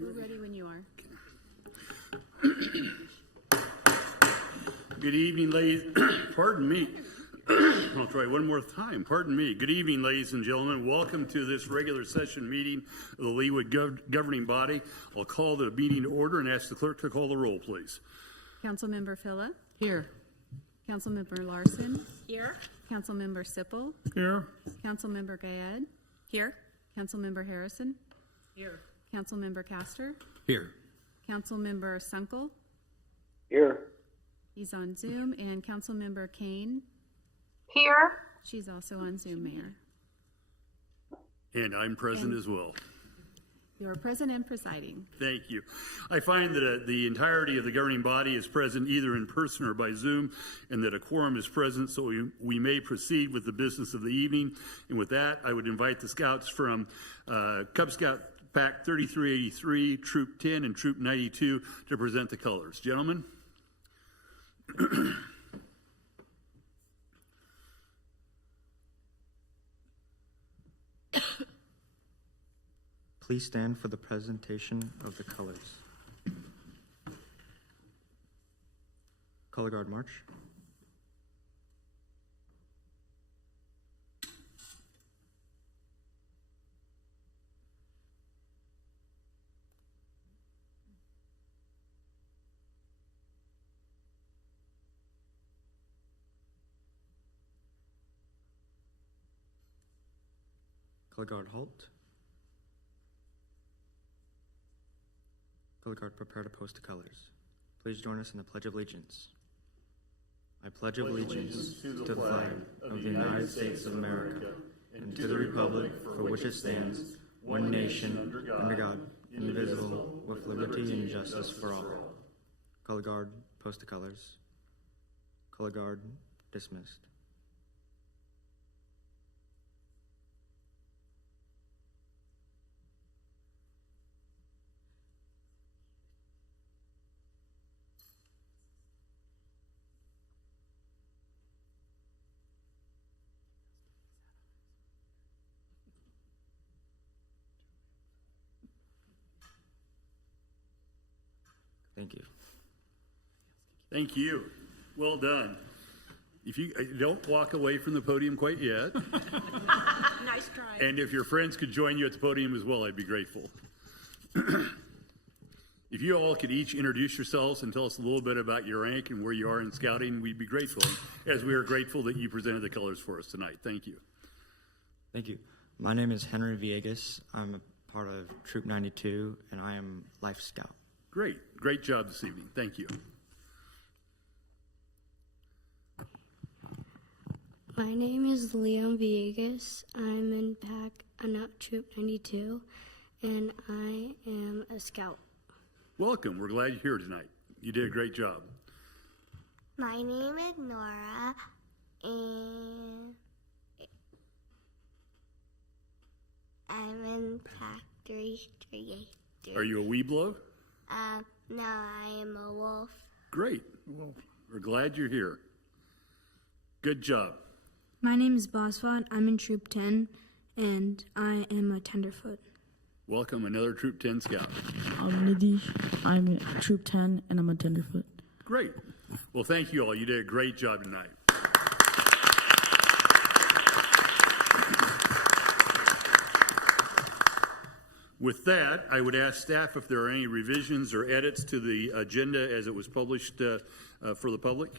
We're ready when you are. Good evening, ladies. Pardon me. I'll try one more time. Pardon me. Good evening, ladies and gentlemen. Welcome to this regular session meeting of the Leawood governing body. I'll call the meeting to order and ask the clerk to call the roll, please. Councilmember Phila. Here. Councilmember Larson. Here. Councilmember Sippel. Here. Councilmember Gayed. Here. Councilmember Harrison. Here. Councilmember Castor. Here. Councilmember Sunkel. Here. He's on Zoom. And Councilmember Kane. Here. She's also on Zoom, Mayor. And I'm present as well. You're present and presiding. Thank you. I find that the entirety of the governing body is present either in person or by Zoom, and that a quorum is present, so we may proceed with the business of the evening. And with that, I would invite the scouts from Cub Scout Pack 3383, Troop 10, and Troop 92 to present the colors. Gentlemen. Please stand for the presentation of the colors. Color Guard March. Color Guard Halt. Color Guard, prepare to post the colors. Please join us in the Pledge of Allegiance. I pledge allegiance to the flag of the United States of America and to the republic for which it stands, one nation, under God, indivisible, with liberty and justice for all. Color Guard, post the colors. Color Guard, dismissed. Thank you. Thank you. Well done. If you don't walk away from the podium quite yet. Nice try. And if your friends could join you at the podium as well, I'd be grateful. If you all could each introduce yourselves and tell us a little bit about your rank and where you are in scouting, we'd be grateful, as we are grateful that you presented the colors for us tonight. Thank you. Thank you. My name is Henry Villegas. I'm a part of Troop 92, and I am Life Scout. Great. Great job this evening. Thank you. My name is Leon Villegas. I'm in Troop 92, and I am a scout. Welcome. We're glad you're here tonight. You did a great job. My name is Nora, and I'm in Pack 383. Are you a Weeblo? No, I am a wolf. Great. Well, we're glad you're here. Good job. My name is Bosvon. I'm in Troop 10, and I am a tenderfoot. Welcome, another Troop 10 scout. I'm Nidish. I'm in Troop 10, and I'm a tenderfoot. Great. Well, thank you all. You did a great job tonight. With that, I would ask staff if there are any revisions or edits to the agenda as it was published for the public.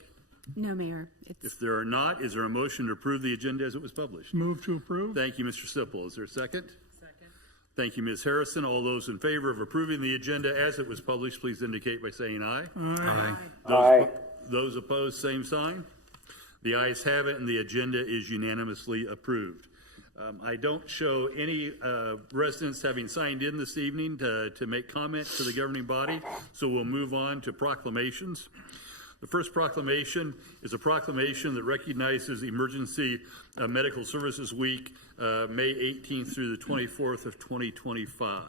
No, Mayor. If there are not, is there a motion to approve the agenda as it was published? Move to approve. Thank you, Mr. Sippel. Is there a second? Second. Thank you, Ms. Harrison. All those in favor of approving the agenda as it was published, please indicate by saying aye. Aye. Aye. Those opposed, same sign. The ayes have it, and the agenda is unanimously approved. I don't show any residents having signed in this evening to make comment to the governing body, so we'll move on to proclamations. The first proclamation is a proclamation that recognizes Emergency Medical Services Week, May 18th through the 24th of 2025.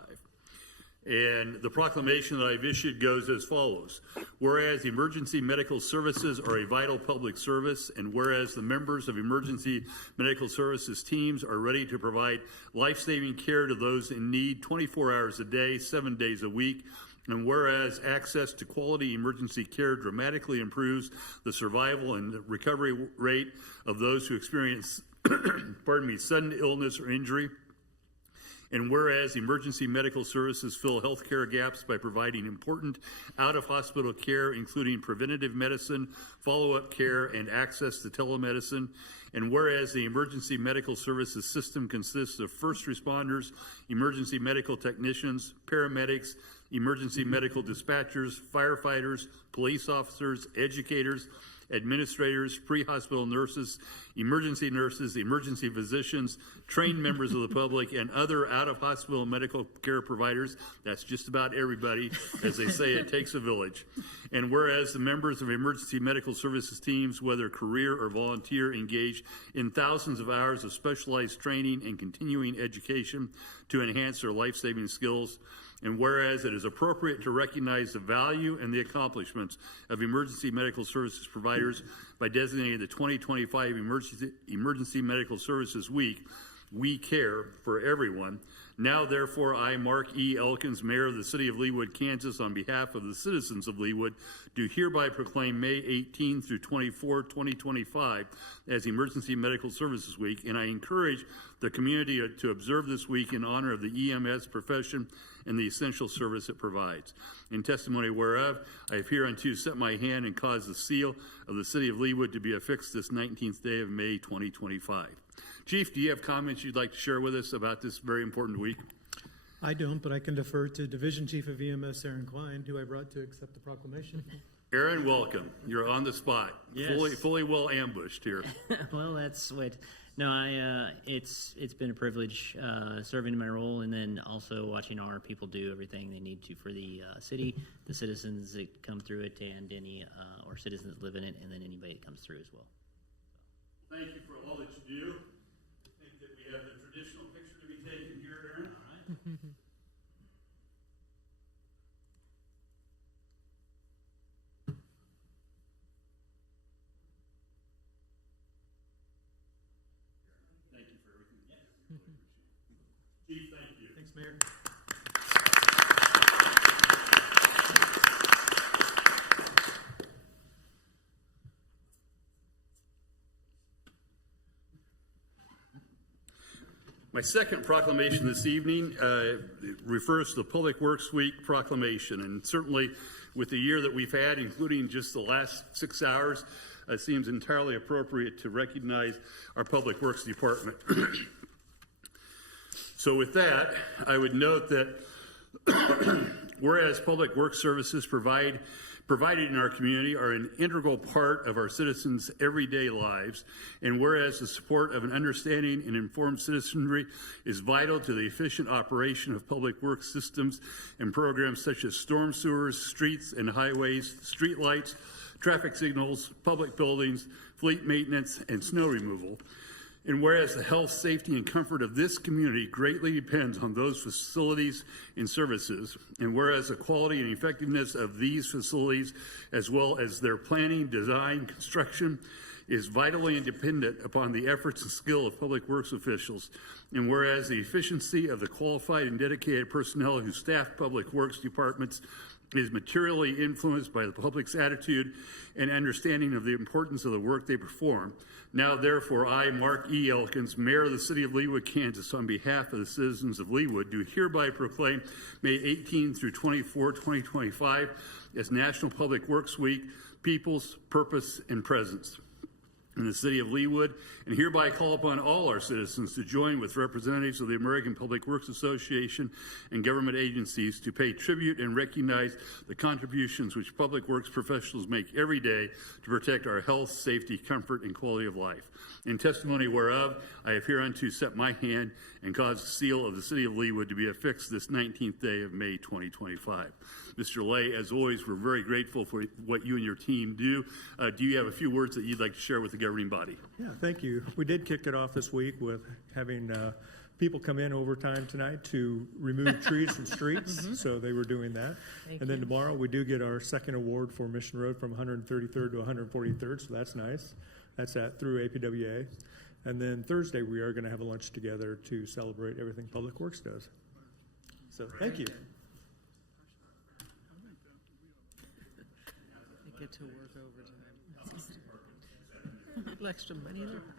And the proclamation that I've issued goes as follows. Whereas emergency medical services are a vital public service, and whereas the members of emergency medical services teams are ready to provide life-saving care to those in need 24 hours a day, 7 days a week, and whereas access to quality emergency care dramatically improves the survival and recovery rate of those who experience sudden illness or injury, and whereas emergency medical services fill healthcare gaps by providing important out-of-hospital care, including preventative medicine, follow-up care, and access to telemedicine, and whereas the emergency medical services system consists of first responders, emergency medical technicians, paramedics, emergency medical dispatchers, firefighters, police officers, educators, administrators, pre-hospital nurses, emergency physicians, trained members of the public, and other out-of-hospital medical care providers. That's just about everybody. As they say, it takes a village. And whereas the members of emergency medical services teams, whether career or volunteer, engage in thousands of hours of specialized training and continuing education to enhance their life-saving skills, and whereas it is appropriate to recognize the value and the accomplishments of emergency medical services providers by designating the 2025 Emergency Medical Services Week, We Care for Everyone. Now, therefore, I, Mark E. Elkins, Mayor of the City of Leawood, Kansas, on behalf of the citizens of Leawood, do hereby proclaim May 18 through 24, 2025 as Emergency Medical Services Week, and I encourage the community to observe this week in honor of the EMS profession and the essential service it provides. In testimony whereof, I have hereunto set my hand and caused the seal of the City of Leawood to be affixed this 19th day of May 2025. Chief, do you have comments you'd like to share with us about this very important week? I don't, but I can defer to Division Chief of EMS, Aaron Klein, who I brought to accept the proclamation. Aaron, welcome. You're on the spot. Yes. Fully well ambushed here. Well, that's what. No, it's been a privilege serving in my role, and then also watching our people do everything they need to for the city, the citizens that come through it, and any or citizens that live in it, and then anybody that comes through as well. Thank you for all that you do. I think that we have the traditional picture to be taken here, Aaron. All right. Thank you for everything. Chief, thank you. Thanks, Mayor. My second proclamation this evening refers to the Public Works Week proclamation, and certainly with the year that we've had, including just the last 6 hours, it seems entirely appropriate to recognize our Public Works Department. So with that, I would note that whereas public works services provided in our community are an integral part of our citizens' everyday lives, and whereas the support of an understanding and informed citizenry is vital to the efficient operation of public works systems and programs such as storm sewers, streets and highways, street lights, traffic signals, public buildings, fleet maintenance, and snow removal. And whereas the health, safety, and comfort of this community greatly depends on those facilities and services, and whereas the quality and effectiveness of these facilities, as well as their planning, design, construction, is vitally dependent upon the efforts and skill of public works officials, and whereas the efficiency of the qualified and dedicated personnel who staff public works departments is materially influenced by the public's attitude and understanding of the importance of the work they perform. Now, therefore, I, Mark E. Elkins, Mayor of the City of Leawood, Kansas, on behalf of the citizens of Leawood, do hereby proclaim May 18 through 24, 2025 as National Public Works Week, People's Purpose and Presence in the City of Leawood, and hereby call upon all our citizens to join with representatives of the American Public Works Association and government agencies to pay tribute and recognize the contributions which public works professionals make every day to protect our health, safety, comfort, and quality of life. In testimony whereof, I have hereunto set my hand and caused the seal of the City of Leawood to be affixed this 19th day of May 2025. Mr. Lay, as always, we're very grateful for what you and your team do. Do you have a few words that you'd like to share with the governing body? Yeah, thank you. We did kick it off this week with having people come in overtime tonight to remove trees from streets, so they were doing that. And then tomorrow, we do get our second award for Mission Road from 133rd to 143rd, so that's nice. That's through APWA. And then Thursday, we are going to have a lunch together to celebrate everything Public Works does. So, thank you. They get to work overtime. Little extra money in their pocket.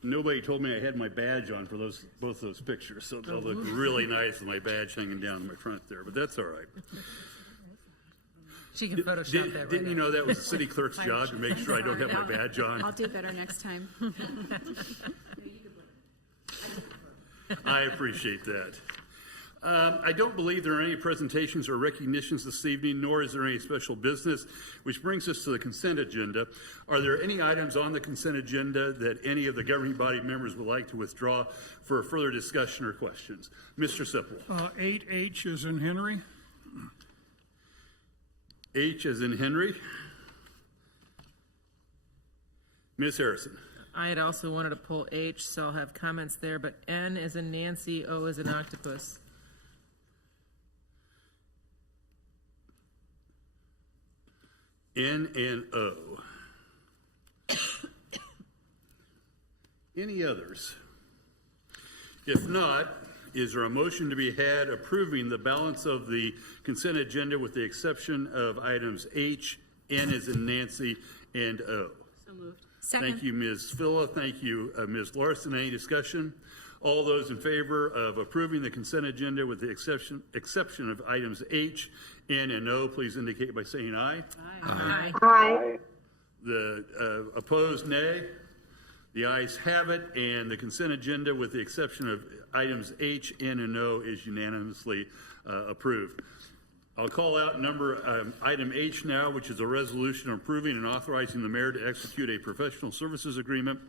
Nobody told me I had my badge on for both those pictures, so they'll look really nice with my badge hanging down in my front there, but that's all right. She can Photoshop that right Didn't you know that was the city clerk's job to make sure I don't have my badge on? I'll do better next time. I appreciate that. I don't believe there are any presentations or recognitions this evening, nor is there any special business, which brings us to the consent agenda. Are there any items on the consent agenda that any of the governing body members would like to withdraw for further discussion or questions? Mr. Sipple. 8H is in Henry. H as in Henry. Ms. Harrison. I had also wanted to pull H, so I'll have comments there, but N is in Nancy, O is in octopus. N and O. Any others? If not, is there a motion to be had approving the balance of the consent agenda with the exception of items H, N as in Nancy, and O? So moved. Thank you, Ms. Villa. Thank you, Ms. Larson. Any discussion? All those in favor of approving the consent agenda with the exception of items H, N, and O, please indicate by saying aye. Aye. Aye. The opposed, nay. The ayes have it, and the consent agenda with the exception of items H, N, and O is unanimously approved. I'll call out item H now, which is a resolution approving and authorizing the mayor to execute a professional services agreement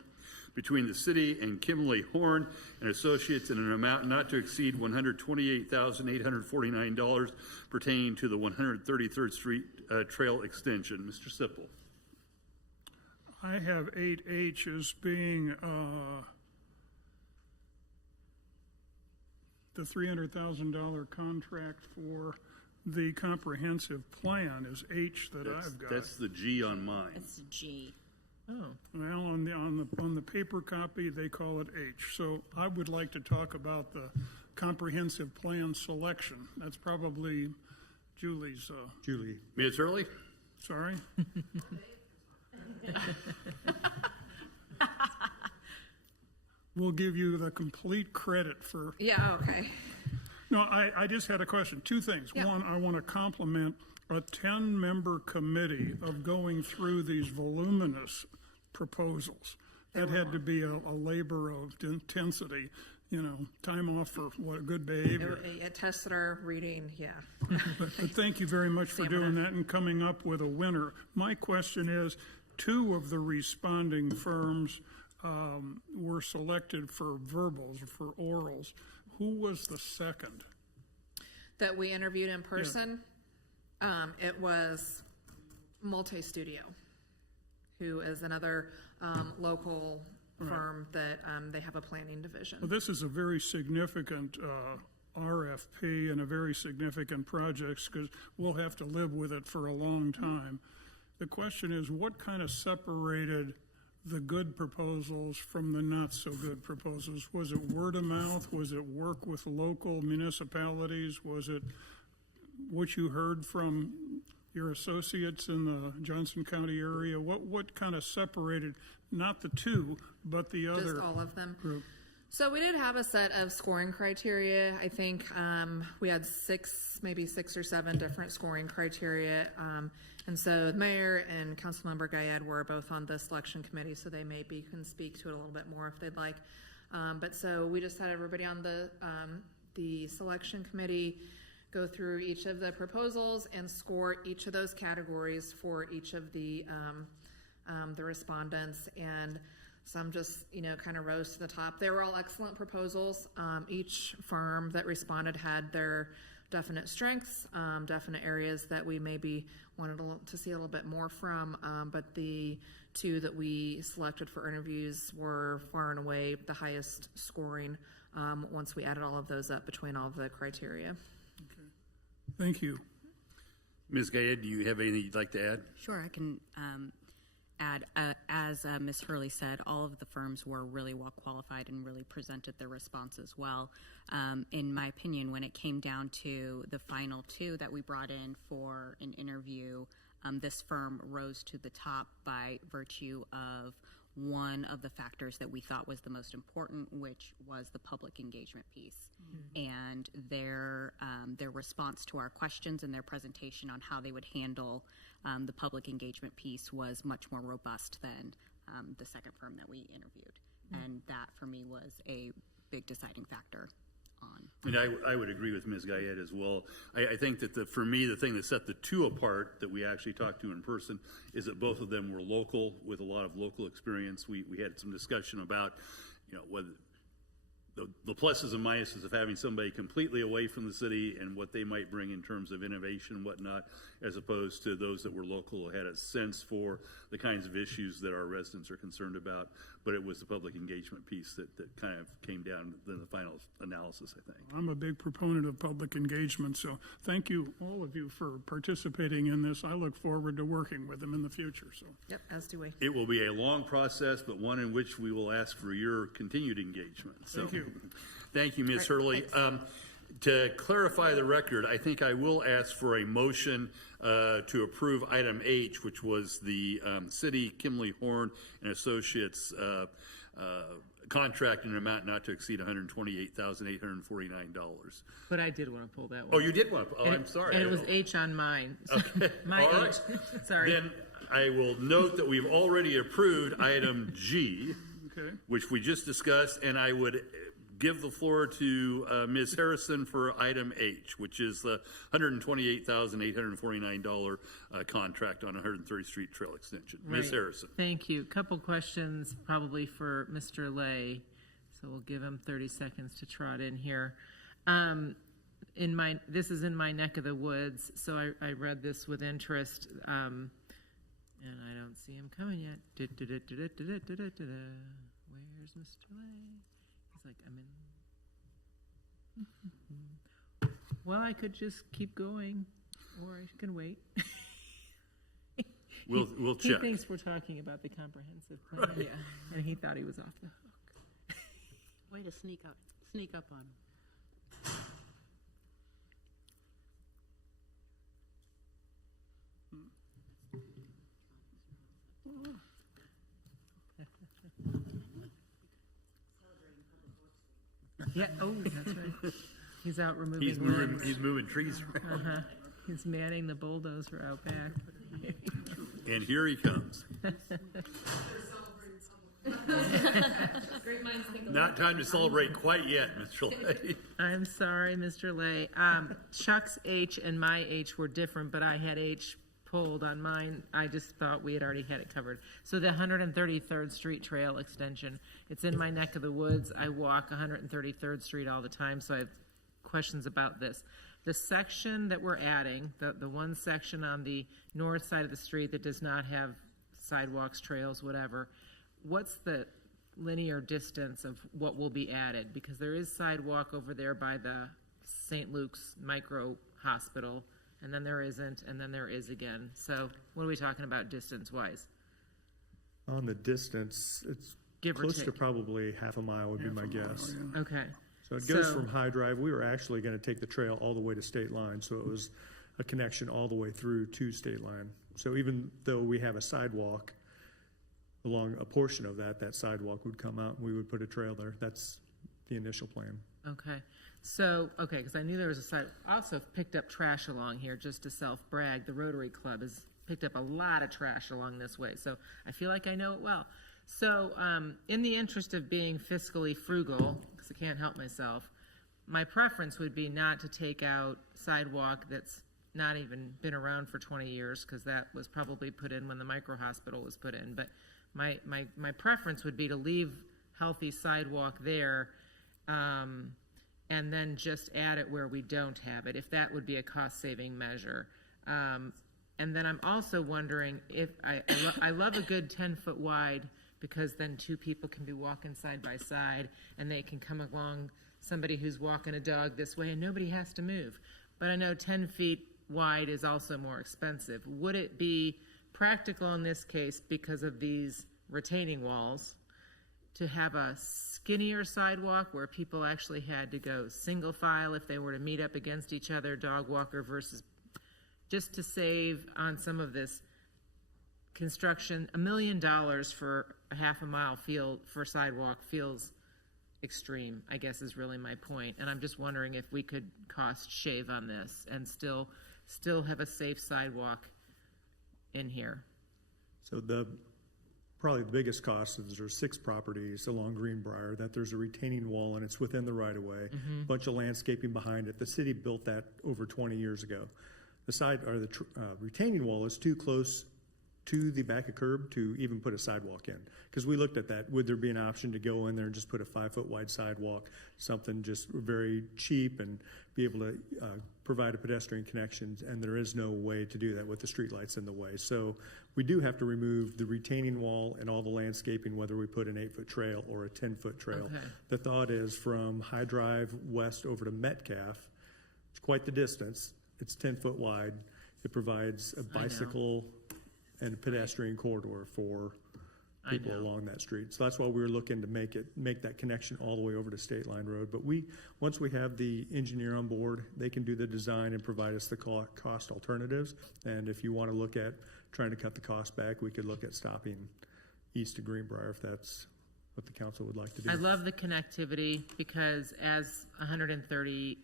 between the city and Kimberly Horn and Associates in an amount not to exceed $128,849 pertaining to the 133rd Street Trail extension. Mr. Sipple. I have 8H as being the $300,000 contract for the comprehensive plan is H that I've got. That's the G on mine. It's G. Oh. Well, on the paper copy, they call it H. So I would like to talk about the comprehensive plan selection. That's probably Julie's. Julie. Ms. Hurley? Sorry. We'll give you the complete credit for. Yeah, okay. No, I just had a question. Two things. Yeah. One, I want to compliment a 10-member committee of going through these voluminous proposals. That had to be a labor of intensity, time off for what good behavior. It tested our reading, yeah. But thank you very much for doing that and coming up with a winner. My question is, 2 of the responding firms were selected for verbals, for orals. Who was the second? That we interviewed in person? Yeah. It was Multi-Studio, who is another local firm that they have a planning division. Well, this is a very significant RFP and a very significant project because we'll have to live with it for a long time. The question is, what kind of separated the good proposals from the not so good proposals? Was it word of mouth? Was it work with local municipalities? Was it what you heard from your associates in the Johnson County area? What kind of separated, not the 2, but the other? Just all of them. Group? So we did have a set of scoring criteria. I think we had 6 or 7 different scoring criteria. And so the mayor and Councilmember Gayed were both on the selection committee, so they maybe can speak to it a little bit more if they'd like. But so we just had everybody on the selection committee go through each of the proposals and score each of those categories for each of the respondents, and some just, kind of rose to the top. They were all excellent proposals. Each firm that responded had their definite strengths, definite areas that we maybe wanted to see a little bit more from, but the two that we selected for interviews were far and away the highest scoring once we added all of those up between all of the criteria. Thank you. Ms. Gayed, do you have anything you'd like to add? Sure, I can add. As Ms. Hurley said, all of the firms were really well qualified and really presented their responses well. In my opinion, when it came down to the final two that we brought in for an interview, this firm rose to the top by virtue of one of the factors that we thought was the most important, which was the public engagement piece. And their response to our questions and their presentation on how they would handle the public engagement piece was much more robust than the second firm that we interviewed. And that, for me, was a big deciding factor on. And I would agree with Ms. Gayed as well. I think that for me, the thing that set the two apart that we actually talked to in person is that both of them were local with a lot of local experience. We had some discussion about, whether the pluses and minuses of having somebody completely away from the city and what they might bring in terms of innovation and whatnot, as opposed to those that were local, had a sense for the kinds of issues that our residents are concerned about. But it was the public engagement piece that kind of came down in the final analysis, I think. I'm a big proponent of public engagement, so thank you, all of you, for participating in this. I look forward to working with them in the future. So. Yep, as do we. It will be a long process, but one in which we will ask for your continued engagement. So, Thank you. Thank you, Ms. Hurley. To clarify the record, I think I will ask for a motion to approve item H, which was the City Kimley Horn and Associates contract in an amount not to exceed $128,849. But I did want to pull that one. Oh, you did want to? Oh, I'm sorry. And it was H on mine. Okay. My All H. right. Sorry. Then I will note that we've already approved item G, Okay. which we just discussed, and I would give the floor to Ms. Harrison for item H, which is the $128,849 contract on 130th Street Trail Extension. Ms. Right. Harrison. Thank you. Couple questions probably for Mr. Lay, so we'll give him 30 seconds to trot in here. This is in my neck of the woods, so I read this with interest, and I don't see him coming yet. Where's Mr. Lay? He's like, I'm in. Well, I could just keep going, or I can wait. We'll check. He thinks we're talking about the comprehensive plan, Right. yeah, and he thought he was off the hook. Way to sneak up on him. Yeah, oh, that's right. He's out removing He's moving trees around. Uh-huh. He's manning the bulldozer out back. And here he comes. Not time to celebrate quite yet, Mr. Lay. I'm sorry, Mr. Lay. Chuck's H and my H were different, but I had H pulled on mine. I just thought we had already had it covered. So the 133rd Street Trail Extension, it's in my neck of the woods. I walk 133rd Street all the time, so I have questions about this. The section that we're adding, the one section on the north side of the street that does not have sidewalks, trails, whatever, what's the linear distance of what will be added? Because there is sidewalk over there by the St. Luke's Micro Hospital, and then there isn't, and then there is again. So what are we talking about distance-wise? On the distance, it's Give or close to take. probably half a mile would be my guess. Okay. So it goes from High Drive. We were actually going to take the trail all the way to State Line, so it was a connection all the way through to State Line. So even though we have a sidewalk along a portion of that sidewalk would come out and we would put a trail there. That's the initial plan. Okay. So, okay, because I knew there was a side. I also picked up trash along here just to self-brag. The Rotary Club has picked up a lot of trash along this way, so I feel like I know it well. So, in the interest of being fiscally frugal, because I can't help myself, my preference would be not to take out sidewalk that's not even been around for 20 years, because that was probably put in when the micro hospital was put in. But my preference would be to leave healthy sidewalk there, and then just add it where we don't have it, if that would be a cost-saving measure. And then I'm also wondering if, I love a good 10-foot wide, because then two people can be walking side by side, and they can come along, somebody who's walking a dog this way, and nobody has to move. But I know 10 feet wide is also more expensive. Would it be practical in this case, because of these retaining walls, to have a skinnier sidewalk where people actually had to go single file if they were to meet up against each other, dog walker versus, just to save on some of this construction? $1 million for a half a mile for sidewalk feels extreme, I guess, is really my point. And I'm just wondering if we could cost shave on this and still have a safe sidewalk in here. So probably the biggest cost is there's 6 properties along Greenbrier that there's a retaining wall and it's within the right of way. Bunch of landscaping behind it. The city built that over 20 years ago. The retaining wall is too close to the back of curb to even put a sidewalk in. Because we looked at that. Would there be an option to go in there and just put a 5-foot wide sidewalk, something just very cheap, and be able to provide a pedestrian connection? And there is no way to do that with the streetlights in the way. So we do have to remove the retaining wall and all the landscaping, whether we put an 8-foot trail or a 10-foot trail. Okay. The thought is from High Drive west over to Metcalf, it's quite the distance. It's 10-foot wide. It provides a bicycle and pedestrian corridor for people along that street. So that's why we were looking to make that connection all the way over to State Line Road. But once we have the engineer on board, they can do the design and provide us the cost alternatives. And if you want to look at trying to cut the cost back, we could look at stopping east of Greenbrier if that's what the council would like to do. I love the connectivity, because as 133rd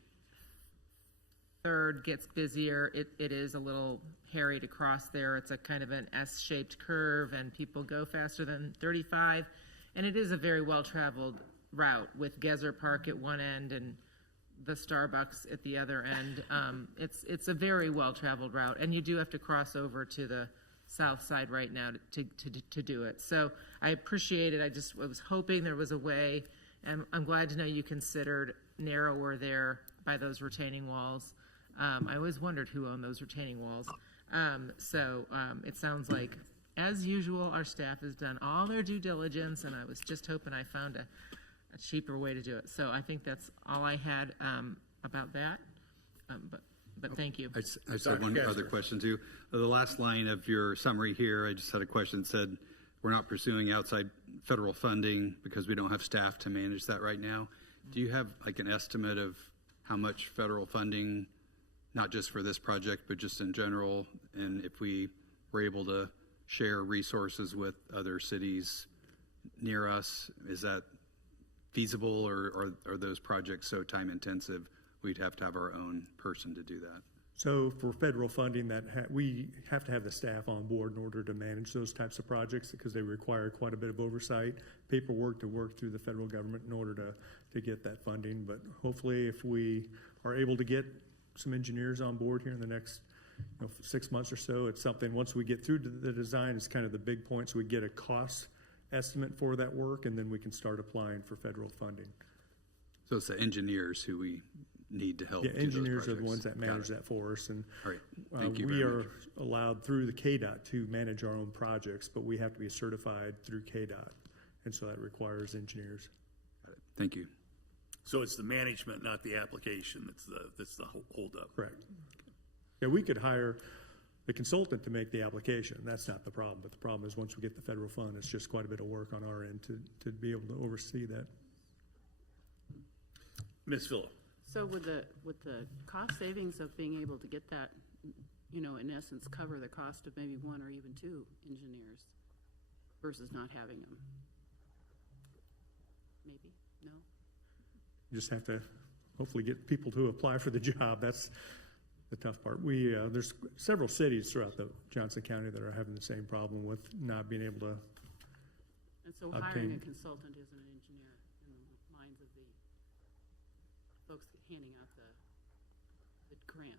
gets busier, it is a little hairy to cross there. It's a kind of an S-shaped curve, and people go faster than 35. And it is a very well-traveled route with Gezer Park at one end and the Starbucks at the other end. It's a very well-traveled route, and you do have to cross over to the south side right now to do it. So I appreciate it. I was hoping there was a way, and I'm glad to know you considered narrower there by those retaining walls. I always wondered who owned those retaining walls. It sounds like, as usual, our staff has done all their due diligence, and I was just hoping I found a cheaper way to do it. So I think that's all I had about that. But thank you. I just had one other question too. The last line of your summary here, I just had a question that said, we're not pursuing outside federal funding because we don't have staff to manage that right now. Do you have like an estimate of how much federal funding, not just for this project, but just in general, and if we were able to share resources with other cities near us, is that feasible, or are those projects so time intensive we'd have to have our own person to do that? So for federal funding, we have to have the staff on board in order to manage those types of projects, because they require quite a bit of oversight, paperwork to work through the federal government in order to get that funding. But hopefully, if we are able to get some engineers on board here in the next 6 months or so, it's something, once we get through to the design, it's kind of the big point, so we get a cost estimate for that work, and then we can start applying for federal funding. So it's the engineers who we need to help. Yeah, do those engineers are the projects. ones that manage that for us, and All right. Thank you we very are much. allowed through the KDOT to manage our own projects, but we have to be certified through KDOT, and so that requires engineers. Got it. Thank you. So it's the management, not the application, that's the holdup. Correct. Yeah, we could hire the consultant to make the application. That's not the problem, but the problem is once we get the federal fund, it's just quite a bit of work on our end to be able to oversee that. Ms. Phillip. So with the cost savings of being able to get that, in essence, cover the cost of maybe 1 or even 2 engineers versus not having them? Maybe? No? You just have to hopefully get people to apply for the job. That's the tough part. There's several cities throughout the Johnson County that are having the same problem with not being able to And so hiring a consultant isn't an engineer in the minds of the folks handing out the grant?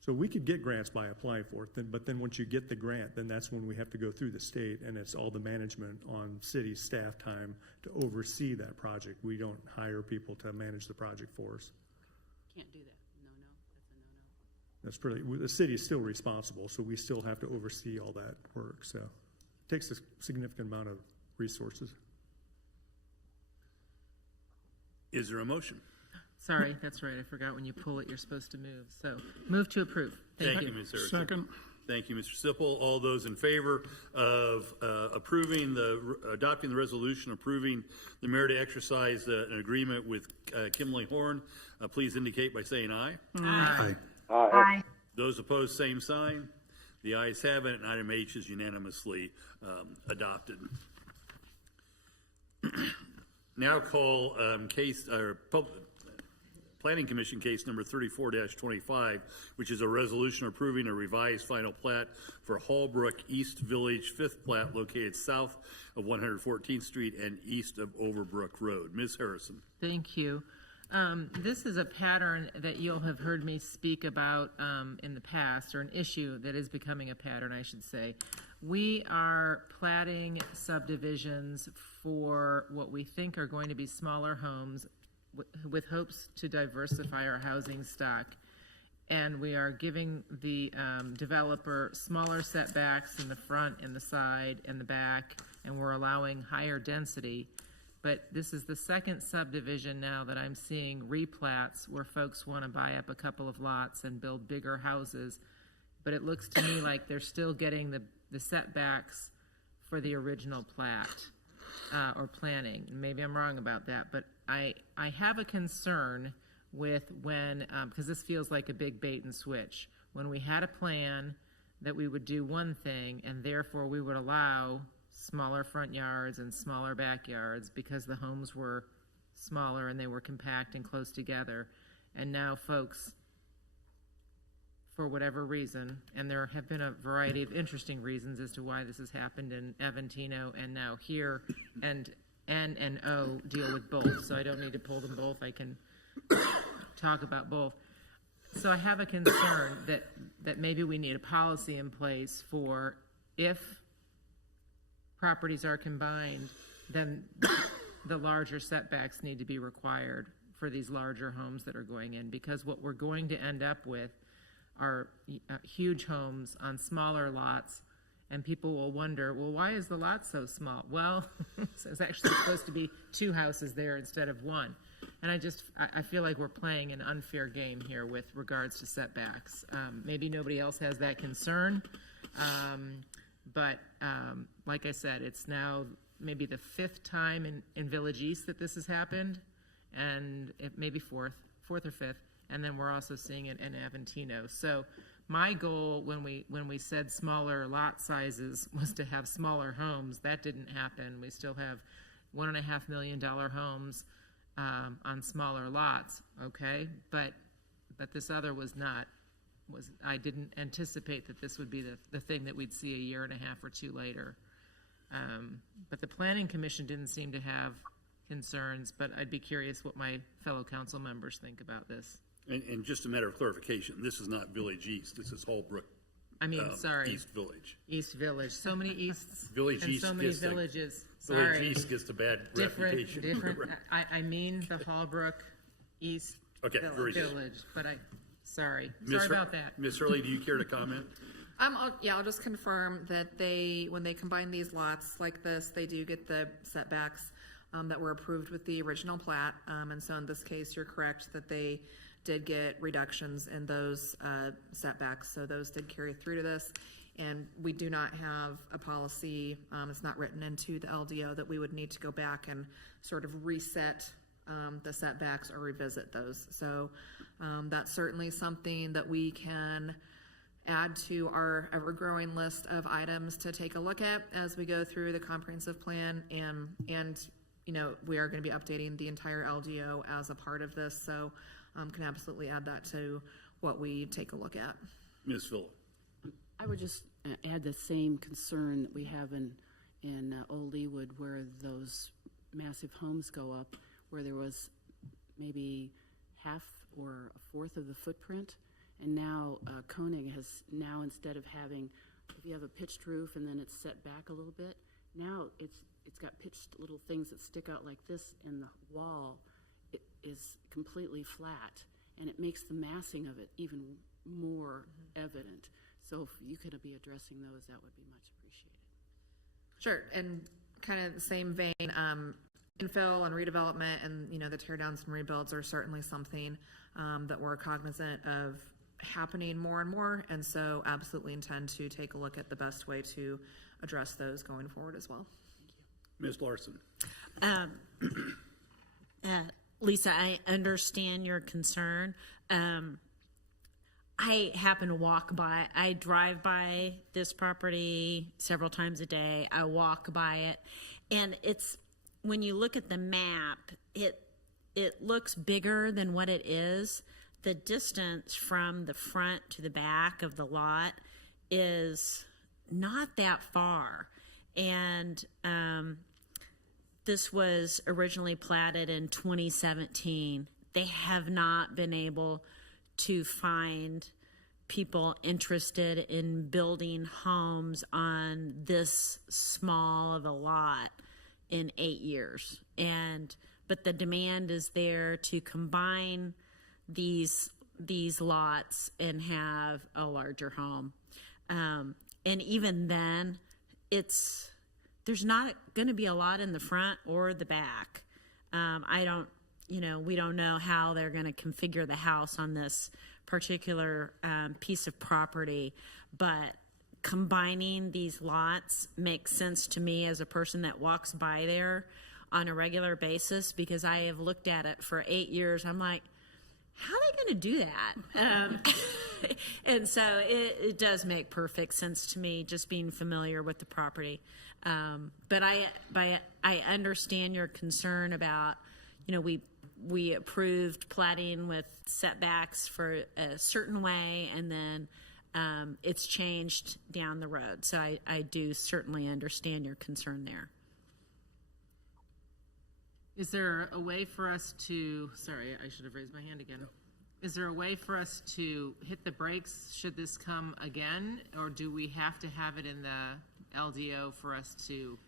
So we could get grants by applying for it, but then once you get the grant, then that's when we have to go through the state, and it's all the management on city staff time to oversee that project. We don't hire people to manage the project for us. Can't do that. No, that's a no-no. That's pretty, the city is still responsible, so we still have to oversee all that work, so it takes a significant amount of resources. Is there a motion? Sorry, that's right. I forgot when you pull it, you're supposed to move. So move to approve. Thank you, Ms. Harrison. Second. Thank you, Mr. Sipple. All those in favor of adopting the resolution approving the mayor to exercise an agreement with Kimley Horn, please indicate by saying aye. Aye. Aye. Those opposed, same sign. The ayes have it, and item H is unanimously adopted. Now call Planning Commission case number 34-25, which is a resolution approving a revised final plat for Hallbrook East Village 5th plat located south of 114th Street and east of Overbrook Road. Ms. Harrison. Thank you. This is a pattern that you'll have heard me speak about in the past, or an issue that is becoming a pattern, I should say. We are platting subdivisions for what we think are going to be smaller homes with hopes to diversify our housing stock. And we are giving the developer smaller setbacks in the front and the side and the back, and we're allowing higher density. But this is the second subdivision now that I'm seeing replats where folks want to buy up a couple of lots and build bigger houses. But it looks to me like they're still getting the setbacks for the original plat or planning. Maybe I'm wrong about that, but I have a concern with when, because this feels like a big bait and switch, when we had a plan that we would do one thing and therefore we would allow smaller front yards and smaller backyards because the homes were smaller and they were compact and close together. And now folks, for whatever reason, and there have been a variety of interesting reasons as to why this has happened in Aventino and now here, and N and O deal with both, so I don't need to pull them both. I can talk about both. So I have a concern that maybe we need a policy in place for if properties are combined, then the larger setbacks need to be required for these larger homes that are going in, because what we're going to end up with are huge homes on smaller lots, and people will wonder, well, why is the lot so small? Well, it's actually supposed to be two houses there instead of one. And I feel like we're playing an unfair game here with regards to setbacks. Maybe nobody else has that concern, but like I said, it's now maybe the fifth time in Village East that this has happened, and maybe fourth or fifth. And then we're also seeing it in Aventino. So my goal when we said smaller lot sizes was to have smaller homes. That didn't happen. We still have $1.5 million homes on smaller lots. Okay, but this other was not. I didn't anticipate that this would be the thing that we'd see a year and a half or two later. But the Planning Commission didn't seem to have concerns. But I'd be curious what my fellow council members think about this. And just a matter of clarification, this is not Village East, this is Hallbrook. Sorry. East Village. East Village. So many Easts. Village and East so many gets the- villages. Village Sorry. East gets a bad reputation. Different. I mean the Hallbrook East Okay, very good. Village. But sorry Ms. about that. Ms. Hurley, do you care to comment? I'll just confirm that when they combine these lots like this, they do get the setbacks that were approved with the original plat. And so in this case, you're correct that they did get reductions in those setbacks. So those did carry through to this. And we do not have a policy, it's not written into the LDO, that we would need to go back and sort of reset the setbacks or revisit those. So that's certainly something that we can add to our ever-growing list of items to take a look at as we go through the comprehensive plan. And we are going to be updating the entire LDO as a part of this. So can absolutely add that to what we take a look at. Ms. Phillip. I would just add the same concern that we have in Old Leawood, where those massive homes go up, where there was maybe half or a fourth of the footprint. And now Koenig has now, instead of having, if you have a pitched roof and then it's set back a little bit, now it's got pitched little things that stick out like this, and the wall is completely flat, and it makes the massing of it even more evident. So if you could be addressing those, that would be much appreciated. Sure, and kind of the same vein, infill and redevelopment and, the tear downs and rebuilds are certainly something that we're cognizant of happening more and more, and so absolutely intend to take a look at the best way to address those going forward as well. Ms. Larson. Lisa, I understand your concern. I happen to I drive by this property several times a day. I walk by it, and when you look at the map, it looks bigger than what it is. The distance from the front to the back of the lot is not that far. And this was originally platted in 2017. They have not been able to find people interested in building homes on this small of a lot in 8 years. But the demand is there to combine these lots and have a larger home. And even then, there's not going to be a lot in the front or the back. We don't know how they're going to configure the house on this particular piece of property, but combining these lots makes sense to me as a person that walks by there on a regular basis, because I have looked at it for 8 years. I'm like, how are they going to do that? And so it does make perfect sense to me, just being familiar with the property. But I understand your concern about, we approved platting with setbacks for a certain way, and then it's changed down the road. So I do certainly understand your concern there. Is there a way for us to, sorry, I should have raised my hand again. No. Is there a way for us to hit the brakes should this come again, or do we have to have it in the LDO for us to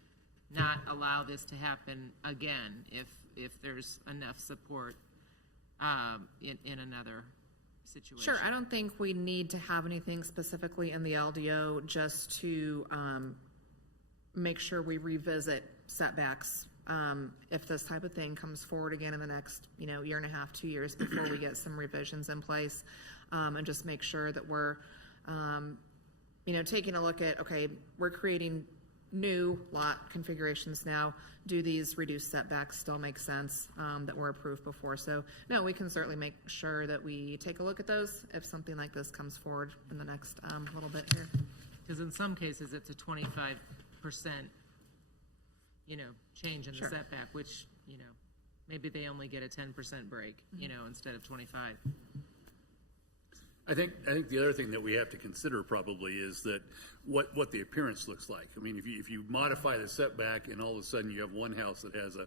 not allow this to happen again if there's enough support in another situation? Sure, I don't think we need to have anything specifically in the LDO just to make sure we revisit setbacks if this type of thing comes forward again in the next, year and a half, 2 years before we get some revisions in place, and just make sure that we're, taking a look at, okay, we're creating new lot configurations now. Do these reduced setbacks still make sense that were approved before? So, no, we can certainly make sure that we take a look at those if something like this comes forward in the next little bit here. Because in some cases, it's a 25%, change in the setback, which, maybe they only get a 10% break, instead of 25. I think the other thing that we have to consider probably is that what the appearance looks like. I mean, if you modify the setback and all of a sudden you have one house that has a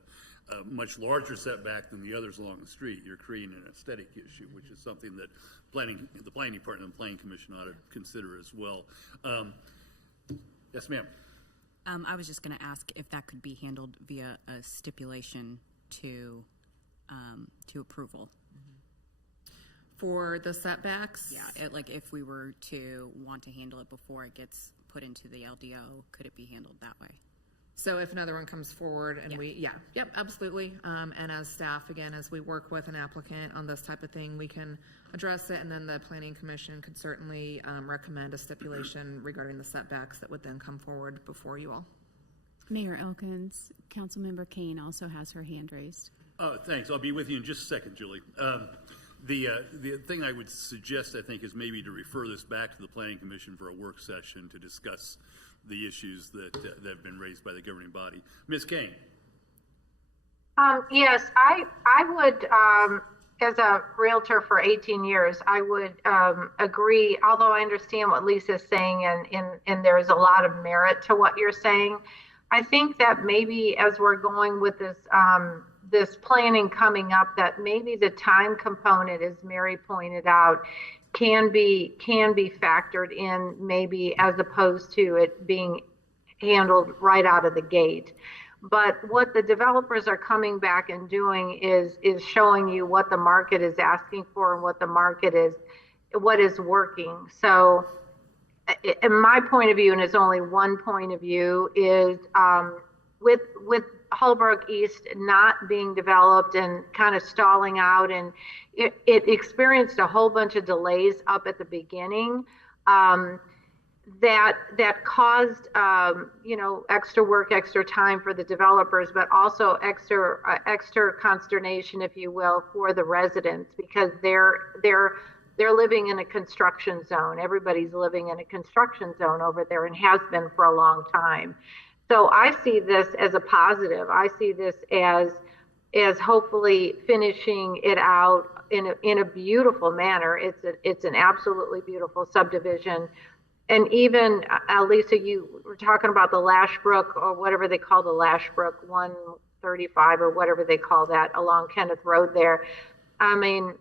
much larger setback than the others along the street, you're creating an aesthetic issue, which is something that the planning department and the planning commission ought to consider as well. Yes, ma'am. I was just going to ask if that could be handled via a stipulation to approval. For the setbacks? Yeah, like if we were to want to handle it before it gets put into the LDO, could it be handled that way? So if another one comes forward and yep, absolutely. And as staff, again, as we work with an applicant on this type of thing, we can address it, and then the planning commission could certainly recommend a stipulation regarding the setbacks that would then come forward before you all. Mayor Elkins, Councilmember Kane also has her hand raised. Oh, thanks. I'll be with you in just a second, Julie. The thing I would suggest, I think, is maybe to refer this back to the Planning Commission for a work session to discuss the issues that have been raised by the governing body. Ms. Kane. Yes, I would, as a realtor for 18 years, I would agree, although I understand what Lisa's saying and there is a lot of merit to what you're saying. I think that maybe as we're going with this this planning coming up, that maybe the time component, as Mary pointed out, can be factored in, maybe, as opposed to it being handled right out of the gate. But what the developers are coming back and doing is showing you what the market is asking for and what the market is, what is working. So in my point of view, and it's only one point of view, is with Holbrook East not being developed and kind of stalling out, and it experienced a whole bunch of delays up at the beginning. That caused extra work, extra time for the developers, but also extra consternation, if you will, for the residents, because they're living in a construction zone. Everybody's living in a construction zone over there, and has been for a long time. So I see this as a positive. I see this as hopefully finishing it out in a beautiful manner. It's an absolutely beautiful subdivision. And even, Lisa, you were talking about the Lashbrook, or whatever they call the Lashbrook 135, or whatever they call that, along Kenneth Road there. I mean,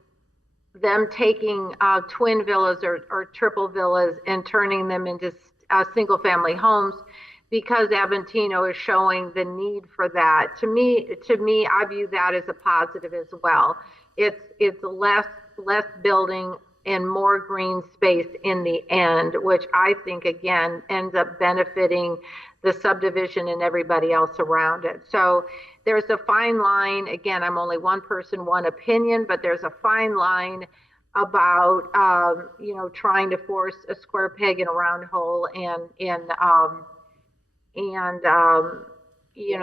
them taking twin villas or triple villas and turning them into single family homes, because Aventino is showing the need for that. To me, I view that as a positive as well. It's less building and more green space in the end, which I think, again, ends up benefiting the subdivision and everybody else around it. So there's a fine line. Again, I'm only one person, one opinion, but there's a fine line about trying to force a square peg in a round hole, and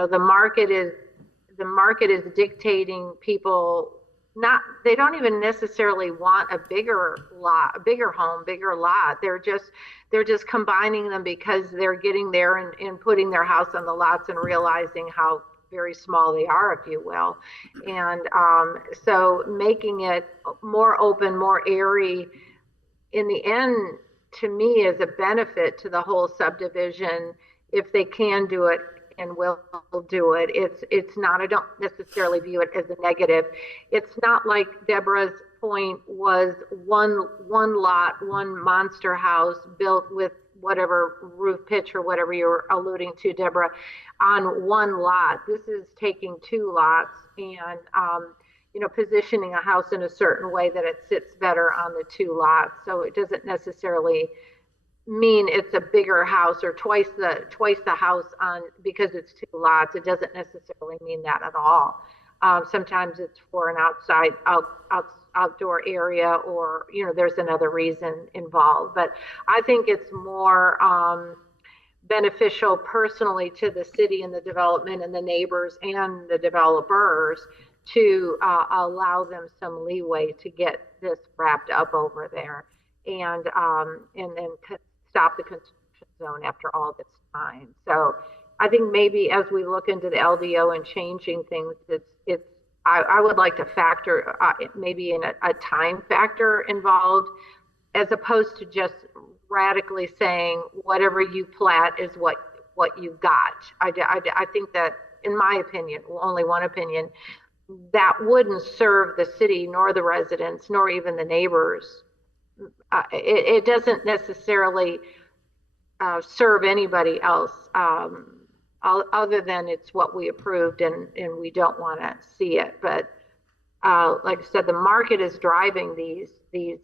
the market is dictating people. They don't even necessarily want a bigger lot, a bigger home, bigger lot. They're just combining them because they're getting there and putting their house on the lots and realizing how very small they are, if you will. And so making it more open, more airy, in the end, to me, is a benefit to the whole subdivision if they can do it and will do it. It's not, I don't necessarily view it as a negative. It's not like Deborah's point was one lot, one monster house built with whatever roof pitch or whatever you're alluding to, Deborah, on one lot. This is taking two lots and positioning a house in a certain way that it sits better on the two lots. So it doesn't necessarily mean it's a bigger house or twice the house on because it's two lots. It doesn't necessarily mean that at all. Sometimes it's for an outdoor area, or there's another reason involved. But I think it's more beneficial personally to the city and the development and the neighbors and the developers to allow them some leeway to get this wrapped up over there, and then stop the construction zone after all this time. So I think maybe as we look into the LDO and changing things, I would like to factor maybe in a time factor involved, as opposed to just radically saying whatever you plat is what you got. I think that, in my opinion, only one opinion, that wouldn't serve the city nor the residents nor even the neighbors. It doesn't necessarily serve anybody else other than it's what we approved, and we don't want to see it. But like I said, the market is driving these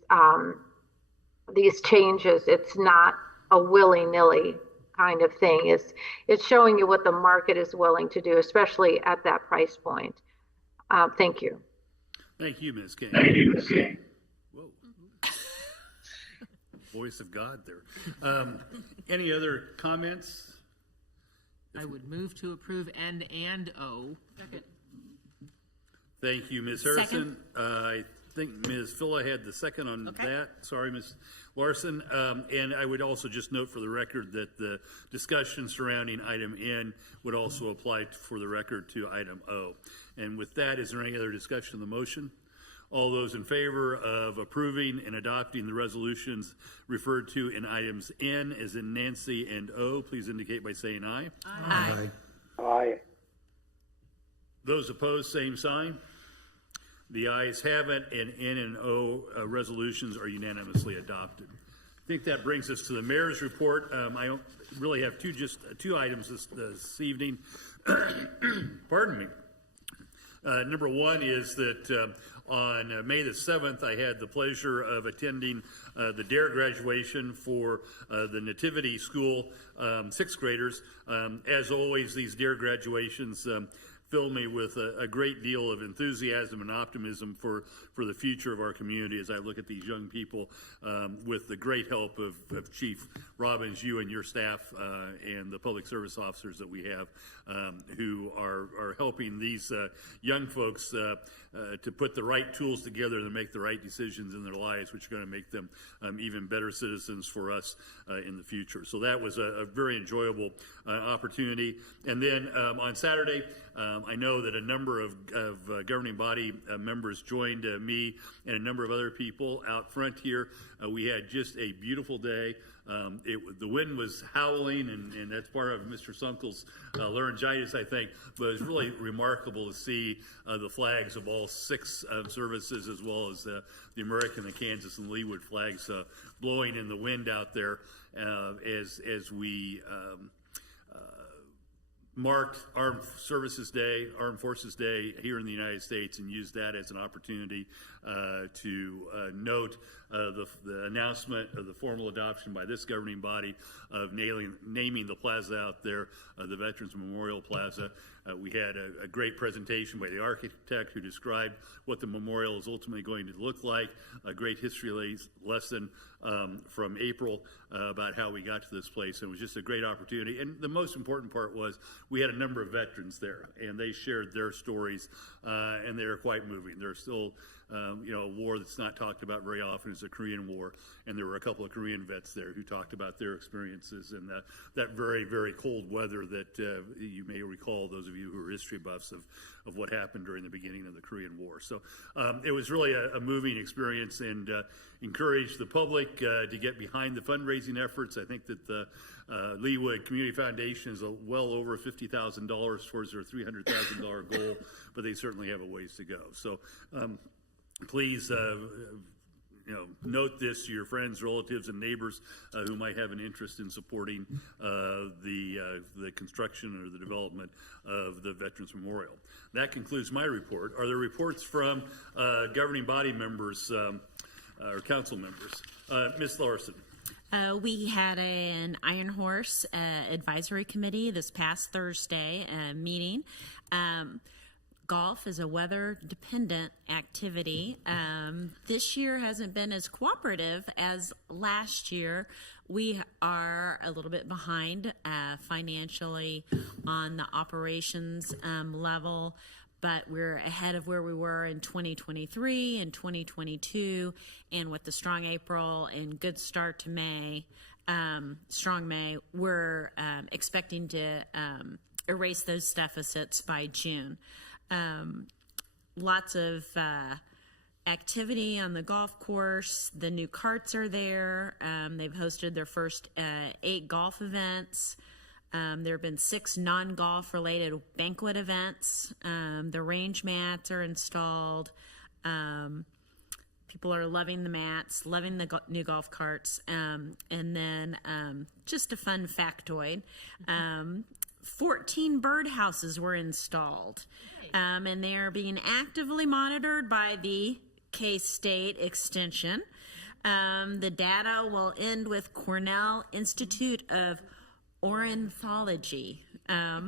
changes. It's not a willy-nilly kind of thing. It's showing you what the market is willing to do, especially at that price point. Thank you. Thank you, Ms. King. Whoa. Voice of God there. Any other comments? I would move to approve N and O. Second. Thank you, Ms. Harrison. I think Ms. Phila had the second on that. Sorry, Ms. Larson. And I would also just note for the record that the discussion surrounding item N would also apply for the record to item O. And with that, is there any other discussion of the motion? All those in favor of approving and adopting the resolutions referred to in items N as in Nancy and O, please indicate by saying aye. Aye. Aye. Those opposed, same sign. The ayes have it, and N and O resolutions are unanimously adopted. I think that brings us to the mayor's report. I really have two items this evening. Pardon me. Number one is that on May the 7th, I had the pleasure of attending the DARE graduation for the Nativity School sixth graders. As always, these DARE graduations fill me with a great deal of enthusiasm and optimism for the future of our community as I look at these young people with the great help of Chief Robbins, you and your staff, and the public service officers that we have who are helping these young folks to put the right tools together to make the right decisions in their lives, which are going to make them even better citizens for us in the future. So that was a very enjoyable opportunity. And then on Saturday, I know that a number of governing body members joined me and a number of other people out front here. We had just a beautiful day. The wind was howling, and that's part of Mr. Sunkel's laryngitis, I think, but it was really remarkable to see the flags of all six services, as well as the American, the Kansas, and Leewood flags blowing in the wind out there as we marked Armed Forces Day here in the United States, and used that as an opportunity to note the announcement of the formal adoption by this governing body of naming the plaza out there, the Veterans Memorial Plaza. We had a great presentation by the architect who described what the memorial is ultimately going to look like, a great history lesson from April about how we got to this place. And it was just a great opportunity. And the most important part was we had a number of veterans there, and they shared their stories, and they were quite moving. There's still a war that's not talked about very often is the Korean War, and there were a couple of Korean vets there who talked about their experiences and that very, very cold weather that you may recall, those of you who are history buffs, of what happened during the beginning of the Korean War. So it was really a moving experience, and encouraged the public to get behind the fundraising efforts. I think that the Leewood Community Foundation is well over $50,000 towards their $300,000 goal, but they certainly have a ways to go. So please note this to your friends, relatives, and neighbors who might have an interest in supporting the construction or the development of the Veterans Memorial. That concludes my report. Are there reports from governing body members or council members? Ms. Larson. We had an Iron Horse Advisory Committee this past Thursday meeting. Golf is a weather-dependent activity. This year hasn't been as cooperative as last year. We are a little bit behind financially on the operations level, but we're ahead of where we were in 2023 and 2022. And with the strong April and good start to May, strong May, we're expecting to erase those deficits by June. Lots of activity on the golf course. The new carts are there. They've hosted their first 8 golf events. There have been 6 non-golf related banquet events. The range mats are installed. People are loving the mats, loving the new golf carts. And then just a fun factoid. 14 birdhouses were installed, and they are being actively monitored by the K-State Extension. The data will end with Cornell Institute of Ornithology. I